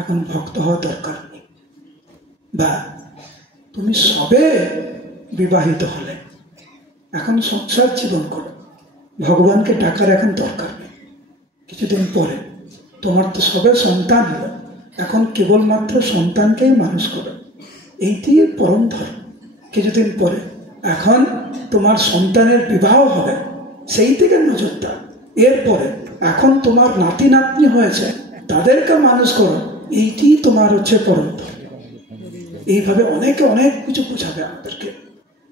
এখন ভক্ত হওয়া দরকার নেই, বা তুমি সবে বিবাহিত হলে, এখন সংসার জীবন করো, ভগবানকে ডাকার এখন দরকার নেই, কিছুদিন পরে তোমার তো সবে সন্তান হলো, এখন কেবলমাত্র সন্তানকেই মানুষ করো, এইটি পরম ধর্ম। কিছুদিন পরে এখন তোমার সন্তানের বিবাহ হবে, সেই থেকে নজর দাও। এরপরে এখন তোমার নাতি নাতনি হয়েছে, তাদেরকে মানুষ করো, এইটি তোমার হচ্ছে পরম ধর্ম। এইভাবে অনেকে অনেক কিছু বোঝাবে আমাদেরকে।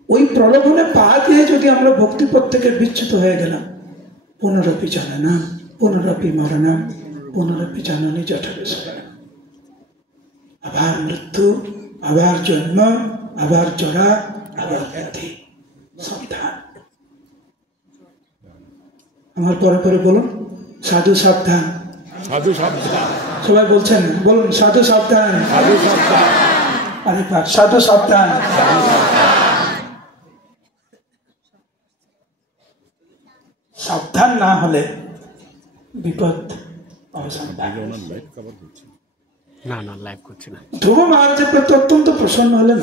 ওই প্রলোভনে পা দিয়ে যদি আমরা ভক্তিপথ থেকে বিচ্যুত হয়ে গেলাম, পুনরপি জানা, পুনরপি মরণা, পুনরপি জাননী জঠরে শরণা, আবার মৃত্যু, আবার জন্ম, আবার জরা, আবার ব্যাধি, সাবধান। আমার পরে পরে বলুন, সাধু সাবধান, সাধু সাবধান। সবাই বলছেন, বলুন সাধু সাবধান, সাধু সাবধান, আরেকবার সাধু সাবধান। সাবধান না হলে বিপদ অবসান। ধ্রুব মহারাজের প্রতি অত্যন্ত প্রসন্ন হলেন।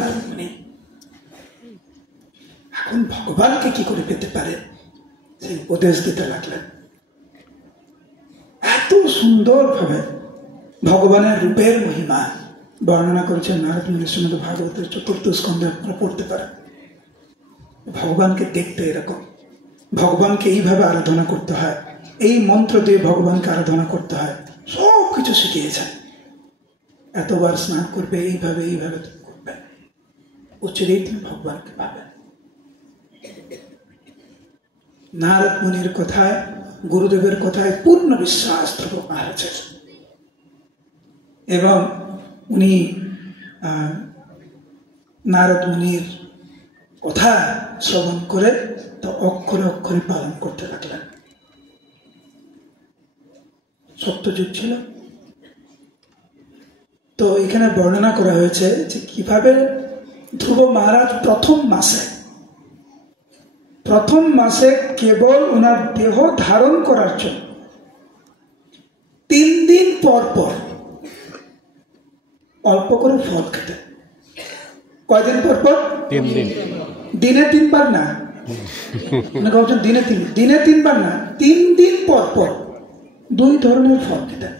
এখন ভগবানকে কি করে পেতে পারে সেই উপদেশ দিতে লাগলেন। এত সুন্দর ভাবে ভগবানের রূপের মহিমা বর্ণনা করেছেন নারদ মুনি শ্রীমদ্ ভাগবতের ৪র্থ স্কন্ধে, আপনারা পড়তে পারেন। ভগবানকে দেখতে এরকম, ভগবানকে এইভাবে আরাধনা করতে হয়, এই মন্ত্র দিয়ে ভগবানকে আরাধনা করতে হয়, সব কিছু শিখিয়েছেন। এতবার স্নান করবে, এইভাবে এইভাবে তুমি করবে, উচ্চরেই তুমি ভগবানকে পাবেন। নারদ মুনির কথায়, গুরুদেবের কথায় পূর্ণ বিশ্বাস ধ্রুব মহারাজের, এবং উনি নারদ মুনির কথা শ্রবণ করে তা অক্ষরে অক্ষরে পালন করতে লাগলেন। সত্যযুগ ছিল তো এখানে বর্ণনা করা হয়েছে যে কিভাবে ধ্রুব মহারাজ প্রথম মাসে কেবল ওনার দেহ ধারণ করার জন্য 3 দিন পর পর অল্প করে ফল খেতেন। কয়দিন পর পর? 3 দিন। দিনে 3 বার না, দিনে 3 বার না, 3 দিন পর পর 2 ধরনের ফল খেতেন।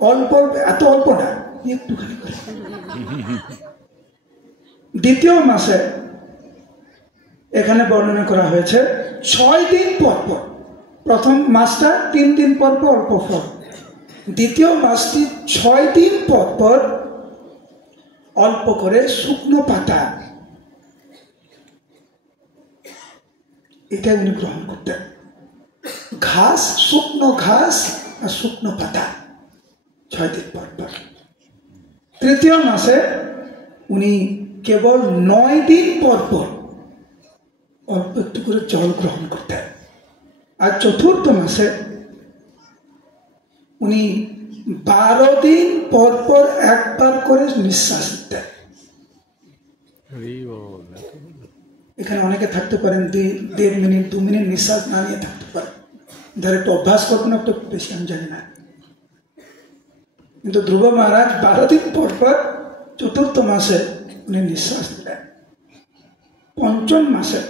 অল্প অল্প, এত অল্প না, একটুখানি করে। দ্বিতীয় মাসে এখানে বর্ণনা করা হয়েছে 6 দিন পর পর। প্রথম মাসটা 3 দিন পর পর অল্প ফল, দ্বিতীয় মাসটি 6 দিন পর পর অল্প করে শুকনো পাতা, এটা উনি গ্রহণ করতেন। ঘাস, শুকনো ঘাস আর শুকনো পাতা 6 দিন পর পর। তৃতীয় মাসে উনি কেবল 9 দিন পর পর অল্প একটু করে জল গ্রহণ করতেন। আর চতুর্থ মাসে উনি 12 দিন পর পর একবার করে নিঃশ্বাস নিতেন। এখানে অনেকে থাকতে পারেন 1.5 মিনিট 2 মিনিট নিঃশ্বাস না নিয়ে থাকতে পারেন, যারা একটু অভ্যাস করবেন একটু বেশি, আমি জানি না। কিন্তু ধ্রুব মহারাজ 12 দিন পর পর চতুর্থ মাসে উনি নিঃশ্বাস দিলেন। পঞ্চম মাসে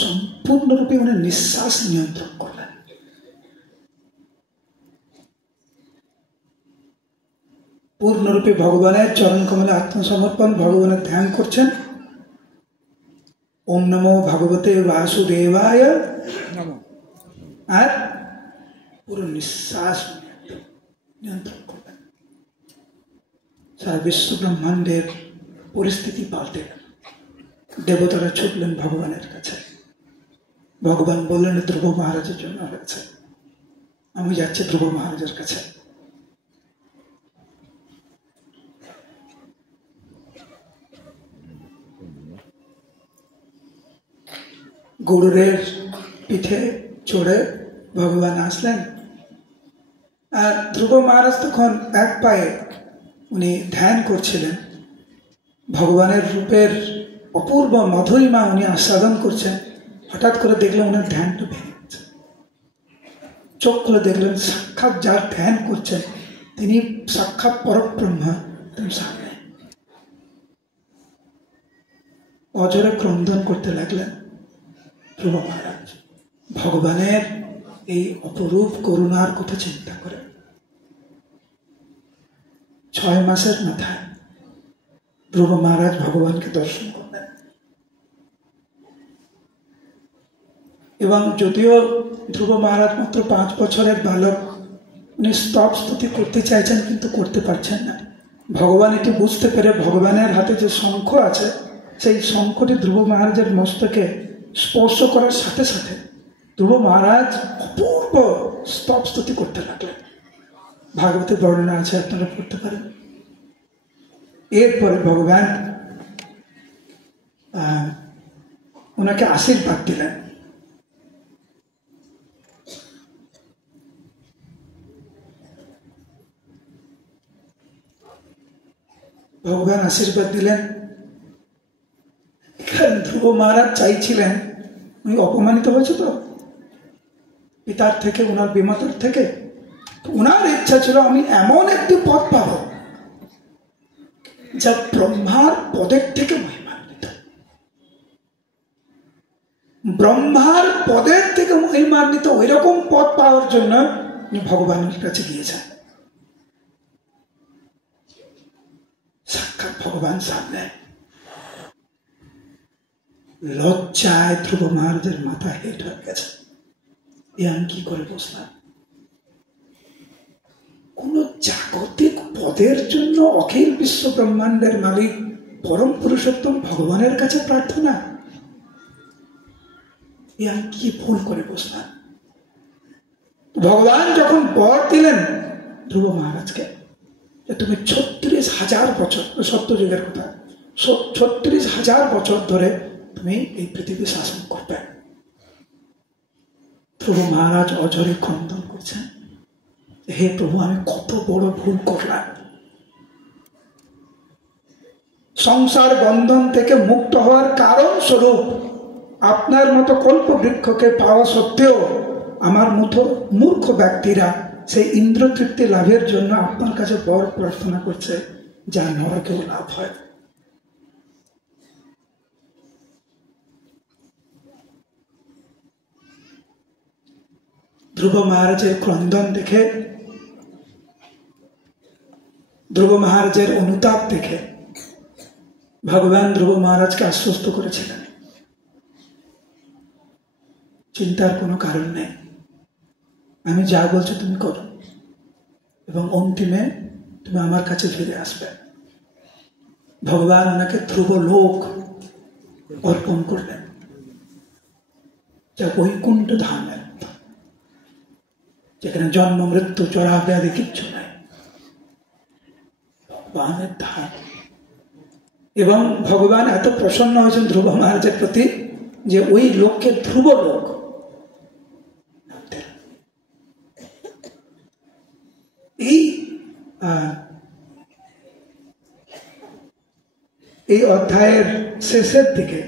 সম্পূর্ণরূপে উনি নিঃশ্বাস নিয়ন্ত্রণ করলেন। পূর্ণরূপে ভগবানের চরণ কমলে আত্মসমর্পণ, ভগবানের ধ্যান করছেন। ওম নমো ভগবতে বাসুদেবায়, আর পুরো নিঃশ্বাস নিয়ন্ত্রণ করলেন। সারা বিশ্ব ব্রহ্মাণ্ডের পরিস্থিতি পাল্টে গেল। দেবতারা ছুটলেন ভগবানের কাছে। ভগবান বললেন ধ্রুব মহারাজের জন্য হয়েছে, আমি যাচ্ছি ধ্রুব মহারাজের কাছে। গরুরের পিঠে চড়ে ভগবান আসলেন। আর ধ্রুব মহারাজ তখন এক পায়ে উনি ধ্যান করছিলেন। ভগবানের রূপের অপূর্ব মধুরিমা উনি আস্বাদন করছেন। হঠাৎ করে দেখলেন ওনার ধ্যানটা ভেঙে গেছে। চোখ খুলে দেখলেন সাক্ষাৎ যার ধ্যান করছেন তিনি সাক্ষাৎ পরব্রহ্ম সামনে। অজরে ক্রন্দন করতে লাগলেন ধ্রুব মহারাজ, ভগবানের এই অপরূপ করুণার কথা চিন্তা করে। 6 মাসের মাথায় ধ্রুব মহারাজ ভগবানকে দর্শন করলেন। এবং যদিও ধ্রুব মহারাজ মাত্র 5 বছরের বালক, উনি স্তব স্তুতি করতে চাইছেন কিন্তু করতে পারছেন না। ভগবান এটি বুঝতে পেরে ভগবানের হাতে যে শঙ্খ আছে সেই শঙ্খটি ধ্রুব মহারাজের মস্তকে স্পর্শ করার সাথে সাথে ধ্রুব মহারাজ অপূর্ব স্তব স্তুতি করতে লাগলেন। ভাগবতের বর্ণনা আছে, আপনারা পড়তে পারেন। এরপরে ভগবান ওনাকে আশীর্বাদ দিলেন। ভগবান আশীর্বাদ দিলেন। ধ্রুব মহারাজ চাইছিলেন, উনি অপমানিত হয়েছে তো পিতার থেকে, ওনার বিমাতার থেকে। ওনার ইচ্ছা ছিল আমি এমন একটি পদ পাবো যা ব্রহ্মার পদের থেকে মহিমান্বিত। ব্রহ্মার পদের থেকে মহিমান্বিত ওই রকম পদ পাওয়ার জন্য উনি ভগবানের কাছে গিয়েছেন। সাক্ষাৎ ভগবান সামনে। লজ্জায় ধ্রুব মহারাজের মাথা হেট হয়ে গেছে। এ আমি কি করে বসলাম? কোন জাগতিক পদের জন্য অখিল বিশ্ব ব্রহ্মাণ্ডের মালিক পরম পুরুষোত্তম ভগবানের কাছে প্রার্থনা, এ আমি কি ভুল করে বসলাম? ভগবান যখন বর দিলেন ধ্রুব মহারাজকে, তুমি 36,000 বছর, সত্যযুগের কথা, 36,000 বছর ধরে তুমি এই পৃথিবী শাসন করবে। ধ্রুব মহারাজ অজরে ক্রন্দন করছেন, হে প্রভু আমি কত বড় ভুল করলাম। সংসার বন্ধন থেকে মুক্ত হওয়ার কারণ স্বরূপ আপনার মতো কল্প বৃক্ষকে পাওয়া সত্ত্বেও আমার মতো মূর্খ ব্যক্তিরা সেই ইন্দ্র তৃপ্তি লাভের জন্য আপনার কাছে বর প্রার্থনা করছে, যা নরকেও লাভ হয়। ধ্রুব মহারাজের ক্রন্দন দেখে, ধ্রুব মহারাজের অনুতাপ দেখে ভগবান ধ্রুব মহারাজকে আশ্বস্ত করেছিলেন, চিন্তার কোনো কারণ নেই, আমি যা বলছি তুমি করো এবং অন্তিমে তুমি আমার কাছে ফিরে আসবে। ভগবান ওনাকে ধ্রুব লোক অর্পণ করলেন, যা বৈকুণ্ঠ ধামের, যেখানে জন্ম মৃত্যু জরা ব্যাধি কিচ্ছু নাই, ভগবানের ধাম। এবং ভগবান এত প্রসন্ন হয়েছেন ধ্রুব মহারাজের প্রতি যে ওই লোককে ধ্রুব লোক। এই অধ্যায়ের শেষের দিকে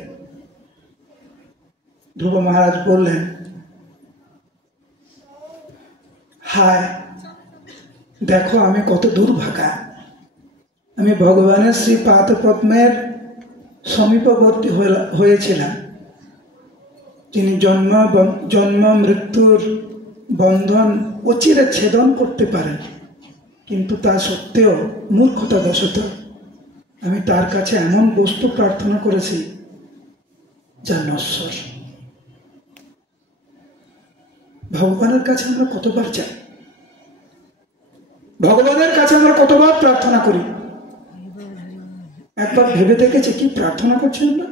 ধ্রুব মহারাজ বললেন, হায় দেখো আমি কত দুর্ভাগা, আমি ভগবানের শ্রী পাদপদ্মের সমীপবর্তী হয়েছিলাম, যিনি জন্ম মৃত্যুর বন্ধন অচিরে ছেদন করতে পারেন, কিন্তু তা সত্ত্বেও মূর্খতা বশত আমি তার কাছে এমন বস্তু প্রার্থনা করেছি যা নশ্বর। ভগবানের কাছে আমরা কতবার যাই, ভগবানের কাছে আমরা কতবার প্রার্থনা করি, একবার ভেবে দেখেছি কি প্রার্থনা করছি আমরা,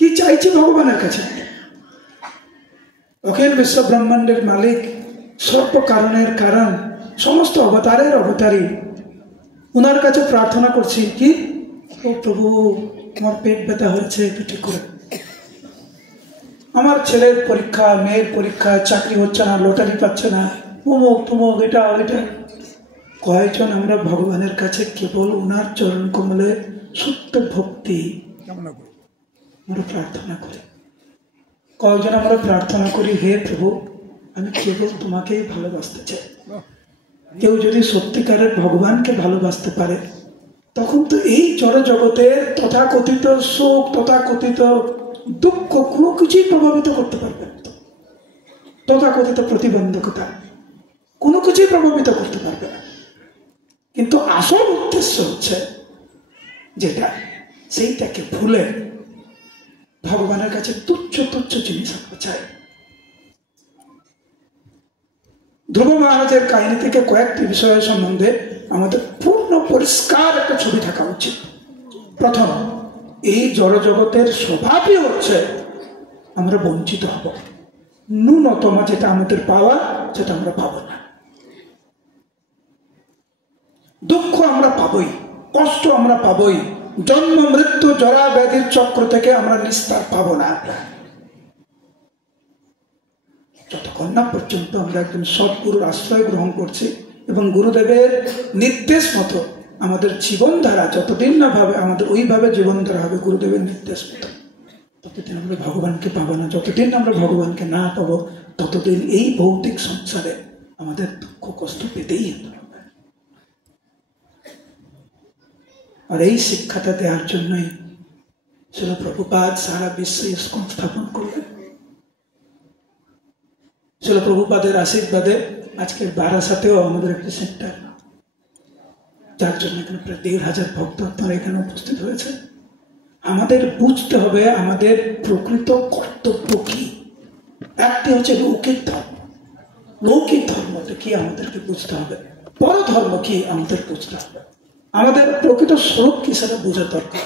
কি চাইছি ভগবানের কাছে? অখিল বিশ্ব ব্রহ্মাণ্ডের মালিক, সর্ব কারণের কারণ, সমস্ত অবতারের অবতারী, ওনার কাছে প্রার্থনা করছি কি, ও প্রভু আমার পেট ব্যথা হয়েছে, একটু ঠিক করে, আমার ছেলের পরীক্ষা, মেয়ের পরীক্ষা, চাকরি হচ্ছে না, লটারি পাচ্ছে না, অমুক তমুক, এটা ওইটা। কয়েকজন আমরা ভগবানের কাছে কেবল ওনার চরণ কমলে শুদ্ধ ভক্তি আমরা প্রার্থনা করি? কয়েকজন আমরা প্রার্থনা করি, হে প্রভু আমি কেবল তোমাকেই ভালোবাসতে চাই। কেউ যদি সত্যিকারের ভগবানকে ভালোবাসতে পারে, তখন তো এই জড় জগতের তথাকথিত সুখ, তথাকথিত দুঃখ কোনো কিছুই প্রভাবিত করতে পারবে না, তথাকথিত প্রতিবন্ধকতা কোনো কিছুই প্রভাবিত করতে পারবে না। কিন্তু আসল উদ্দেশ্য হচ্ছে যেটা, সেইটাকে ভুলে ভগবানের কাছে তুচ্ছ তুচ্ছ জিনিস আমরা চাই। ধ্রুব মহারাজের কাহিনী থেকে কয়েকটি বিষয়ের সম্বন্ধে আমাদের পূর্ণ পরিষ্কার একটা ছবি থাকা উচিত। প্রথম, এই জড়জগতের স্বভাবই হচ্ছে আমরা বঞ্চিত হব, ন্যূনতম যেটা আমাদের পাওয়া সেটা আমরা পাবো না। দুঃখ আমরা পাবই, কষ্ট আমরা পাবই, জন্ম মৃত্যু জরা ব্যাধির চক্র থেকে আমরা নিস্তার পাবো না যতক্ষণ না পর্যন্ত আমরা একজন সৎগুরুর আশ্রয় গ্রহণ করছি এবং গুরুদেবের নির্দেশ মতো আমাদের জীবনধারা যতদিন না ভাবে আমাদের ওইভাবে জীবনধারা হবে গুরুদেবের নির্দেশ মতো, ততদিন আমরা ভগবানকে পাবো না। যতদিন আমরা ভগবানকে না পাবো ততদিন এই ভৌতিক সংসারে আমাদের দুঃখ কষ্ট পেতেই হবে। আর এই শিক্ষাটা দেওয়ার জন্যই শ্রীল প্রভুপাদ সারা বিশ্বে ইস্কন স্থাপন করলেন। শ্রীল প্রভুপাদের আশীর্বাদে আজকের বারাসাতেও আমাদের একটি সেন্টার, যার জন্য এখানে প্রায় ১,৫০০ ভক্ত আপনারা এখানে উপস্থিত হয়েছে। আমাদের বুঝতে হবে আমাদের প্রকৃত কর্তব্য কি। একটি হচ্ছে লৌকিক ধর্ম, লৌকিক ধর্মটা কি আমাদেরকে বুঝতে হবে, পর ধর্ম কি আমাদের বুঝতে হবে, আমাদের প্রকৃত স্বরূপ কি সেটা বোঝা দরকার।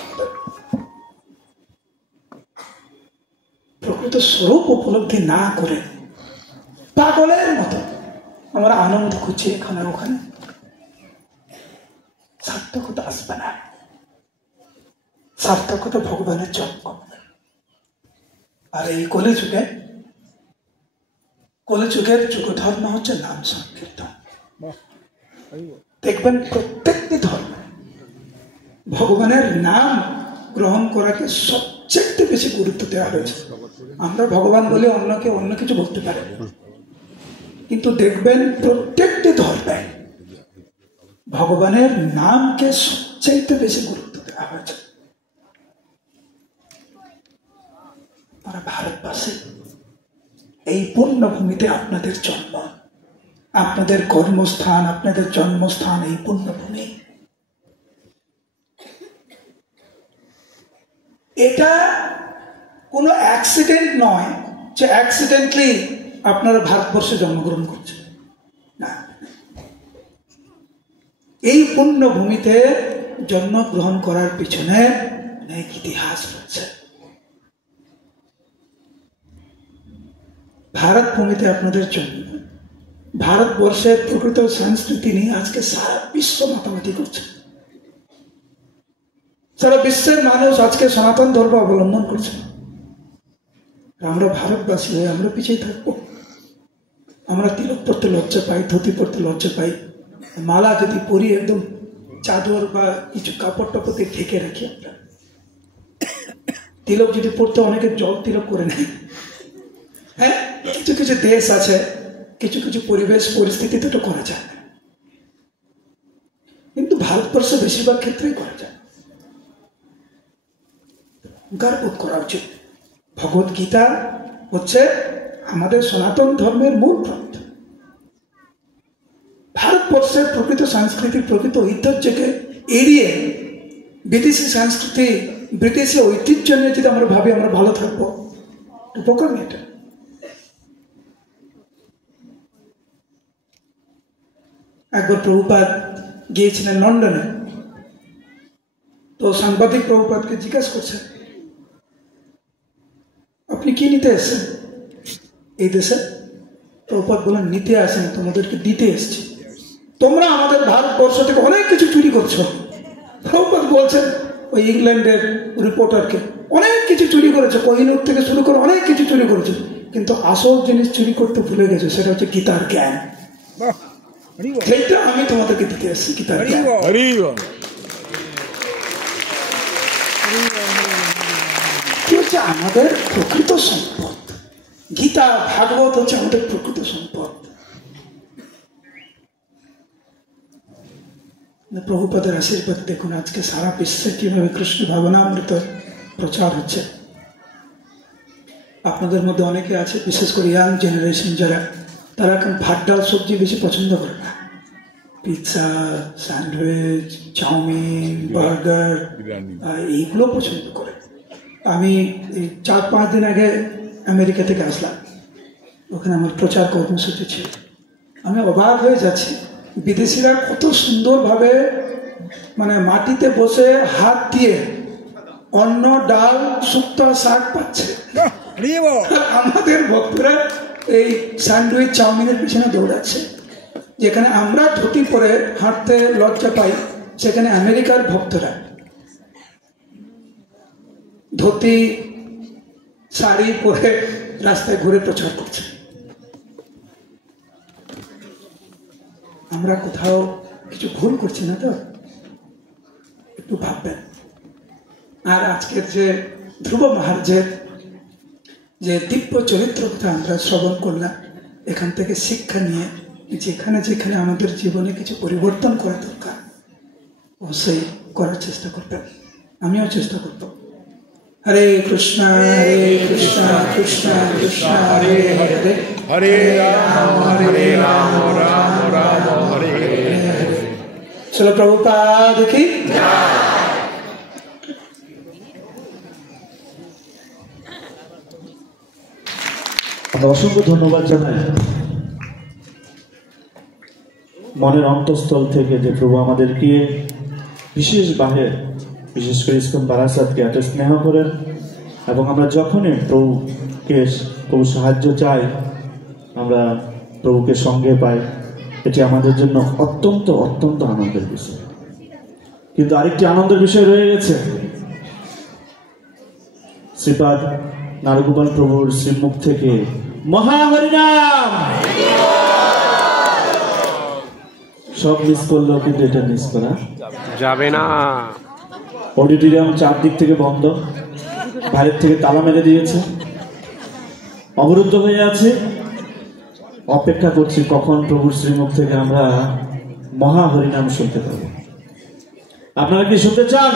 প্রকৃত স্বরূপ উপলব্ধি না করে পাগলের মতো আমরা আনন্দ খুঁজছি এখানে ওখানে, সার্থকতা আসবে না। সার্থকতা ভগবানের যজ্ঞ। আর এই কলিযুগের যুগ ধর্ম হচ্ছে নাম সংকীর্তন। দেখবেন প্রত্যেকটি ধর্ম ভগবানের নাম গ্রহণ করাকে সবচেয়ে বেশি গুরুত্ব দেওয়া হয়েছে। আমরা ভগবান বলে অন্যকে অন্য কিছু বলতে পারে, কিন্তু দেখবেন প্রত্যেকটি ধর্মে ভগবানের নামকে সবচাইতে বেশি গুরুত্ব দেওয়া হয়েছে। আমরা ভারতবাসী, এই পুণ্যভূমিতে আপনাদের জন্ম, আপনাদের কর্মস্থান, আপনাদের জন্মস্থান এই পুণ্যভূমি। এটা কোনো অ্যাক্সিডেন্ট নয় যে অ্যাক্সিডেন্টলি আপনারা ভারতবর্ষে জন্মগ্রহণ করছেন, না। এই পুণ্যভূমিতে জন্মগ্রহণ করার পিছনে অনেক ইতিহাস রয়েছে। ভারত ভূমিতে আপনাদের জন্ম, ভারতবর্ষের প্রকৃত সংস্কৃতি নিয়ে আজকে সারা বিশ্ব মাতামাতি করছে। সারা বিশ্বের মানুষ আজকে সনাতন ধর্ম অবলম্বন করছে। আমরা ভারতবাসী হয়ে আমরা পিছিয়ে থাকবো? আমরা তিলক পড়তে লজ্জা পাই, ধুতি পড়তে লজ্জা পাই, মালা যদি পরি একদম চাদর বা কিছু কাপড় টাপড় দিয়ে ঢেকে রাখি। আমরা তিলক যদি পড়তে অনেকে জল তিলক করে নেয়। হ্যাঁ, কিছু কিছু দেশ আছে, কিছু কিছু পরিবেশ পরিস্থিতিতে তো করা যায় না, কিন্তু ভারতবর্ষে বেশিরভাগ ক্ষেত্রেই করা যায়। গর্ববোধ করা উচিত। ভগবত গীতা হচ্ছে আমাদের সনাতন ধর্মের মূল গ্রন্থ। ভারতবর্ষের প্রকৃত সংস্কৃতি, প্রকৃত ঐতিহ্যকে এড়িয়ে বিদেশি সংস্কৃতি, ব্রিটিশি ঐতিহ্য নিয়ে যদি আমরা ভাবি আমরা ভালো থাকবো, উপকার নেই এটা। একবার প্রভুপাদ গিয়েছিলেন লন্ডনে, তো সাংবাদিক প্রভুপাদকে জিজ্ঞাসা করছে, আপনি কি নিতে এসেছেন এই দেশে? প্রভুপাদ বলেন, নিতে আসেন, তোমাদেরকে দিতে এসেছি। তোমরা আমাদের ভারতবর্ষ থেকে অনেক কিছু চুরি করছো। প্রভুপাদ বলছেন ওই ইংল্যান্ডের রিপোর্টারকে, অনেক কিছু চুরি করেছে, কোহিনূর থেকে শুরু করে অনেক কিছু চুরি করেছে, কিন্তু আসল জিনিস চুরি করতে ভুলে গেছে, সেটা হচ্ছে গীতার জ্ঞান। সেইটা আমি তোমাদেরকে দিতে এসেছি, গীতার জ্ঞান। আমাদের প্রকৃত সম্পদ গীতা ভাগবত হচ্ছে আমাদের প্রকৃত সম্পদ। প্রভুপাদের আশীর্বাদ দেখুন আজকে সারা বিশ্বে কিভাবে কৃষ্ণ ভাবনামৃত প্রচার হচ্ছে। আপনাদের মধ্যে অনেকে আছে, বিশেষ করে ইয়াং জেনারেশন যারা, তারা এখন ভাত ডাল সবজি বেশি পছন্দ করে না। পিৎজা, স্যান্ডউইচ, চাউমিন, বার্গার এইগুলো পছন্দ করে। আমি 4-5 দিন আগে আমেরিকা থেকে আসলাম, ওখানে আমার প্রচার কর্মসূচি ছিল। আমি অবাক হয়ে যাচ্ছি, বিদেশিরা কত সুন্দরভাবে মানে মাটিতে বসে হাত দিয়ে অন্ন, ডাল, শুক্তো, শাক পাচ্ছে। আমাদের ভক্তরা এই স্যান্ডউইচ, চাউমিনের পিছনে দৌড়াচ্ছে। যেখানে আমরা ধুতি পরে হাঁটতে লজ্জা পাই, সেখানে আমেরিকার ভক্তরা ধুতি, শাড়ি পরে রাস্তায় ঘুরে প্রচার করছে। আমরা কোথাও কিছু ভুল করছি না তো? একটু ভাববেন। আর আজকের যে ধ্রুব মহারাজের যে দিব্য চরিত্র কথা আমরা শ্রবণ করলাম, এখান থেকে শিক্ষা নিয়ে যেখানে যেখানে আমাদের জীবনে কিছু পরিবর্তন করা দরকার অবশ্যই করার চেষ্টা করবেন। আমিও চেষ্টা করব। হরে কৃষ্ণ কৃষ্ণ কৃষ্ণ হরে হরে, হরে রাম রাম রাম হরে হরে। চলো প্রভুপাদ কি আমরা অসংখ্য ধন্যবাদ জানাই মনের অন্তঃস্থল থেকে যে প্রভু আমাদেরকে বিশেষভাবে, বিশেষ করে ইসকন বারাসাতকে এত স্নেহ করেন, এবং আমরা যখনই প্রভু সাহায্য চাই আমরা প্রভুকে সঙ্গে পাই। এটি আমাদের জন্য অত্যন্ত অত্যন্ত আনন্দের বিষয়। কিন্তু আরেকটি আনন্দের বিষয় রয়ে গেছে। শ্রীপাদ নারগোপাল প্রভুর শ্রীমুখ থেকে মহা হরিনাম সব মিস করলেও কিন্তু এটা মিস করা যাবে না। অডিটোরিয়াম চারদিক থেকে বন্ধ, বাইরের থেকে তালা মেরে দিয়েছে, অবরুদ্ধ হয়ে আছে, অপেক্ষা করছি কখন প্রভুর শ্রীমুখ থেকে আমরা মহা হরিনাম শুনতে পাবো। আপনারা কি শুনতে চান?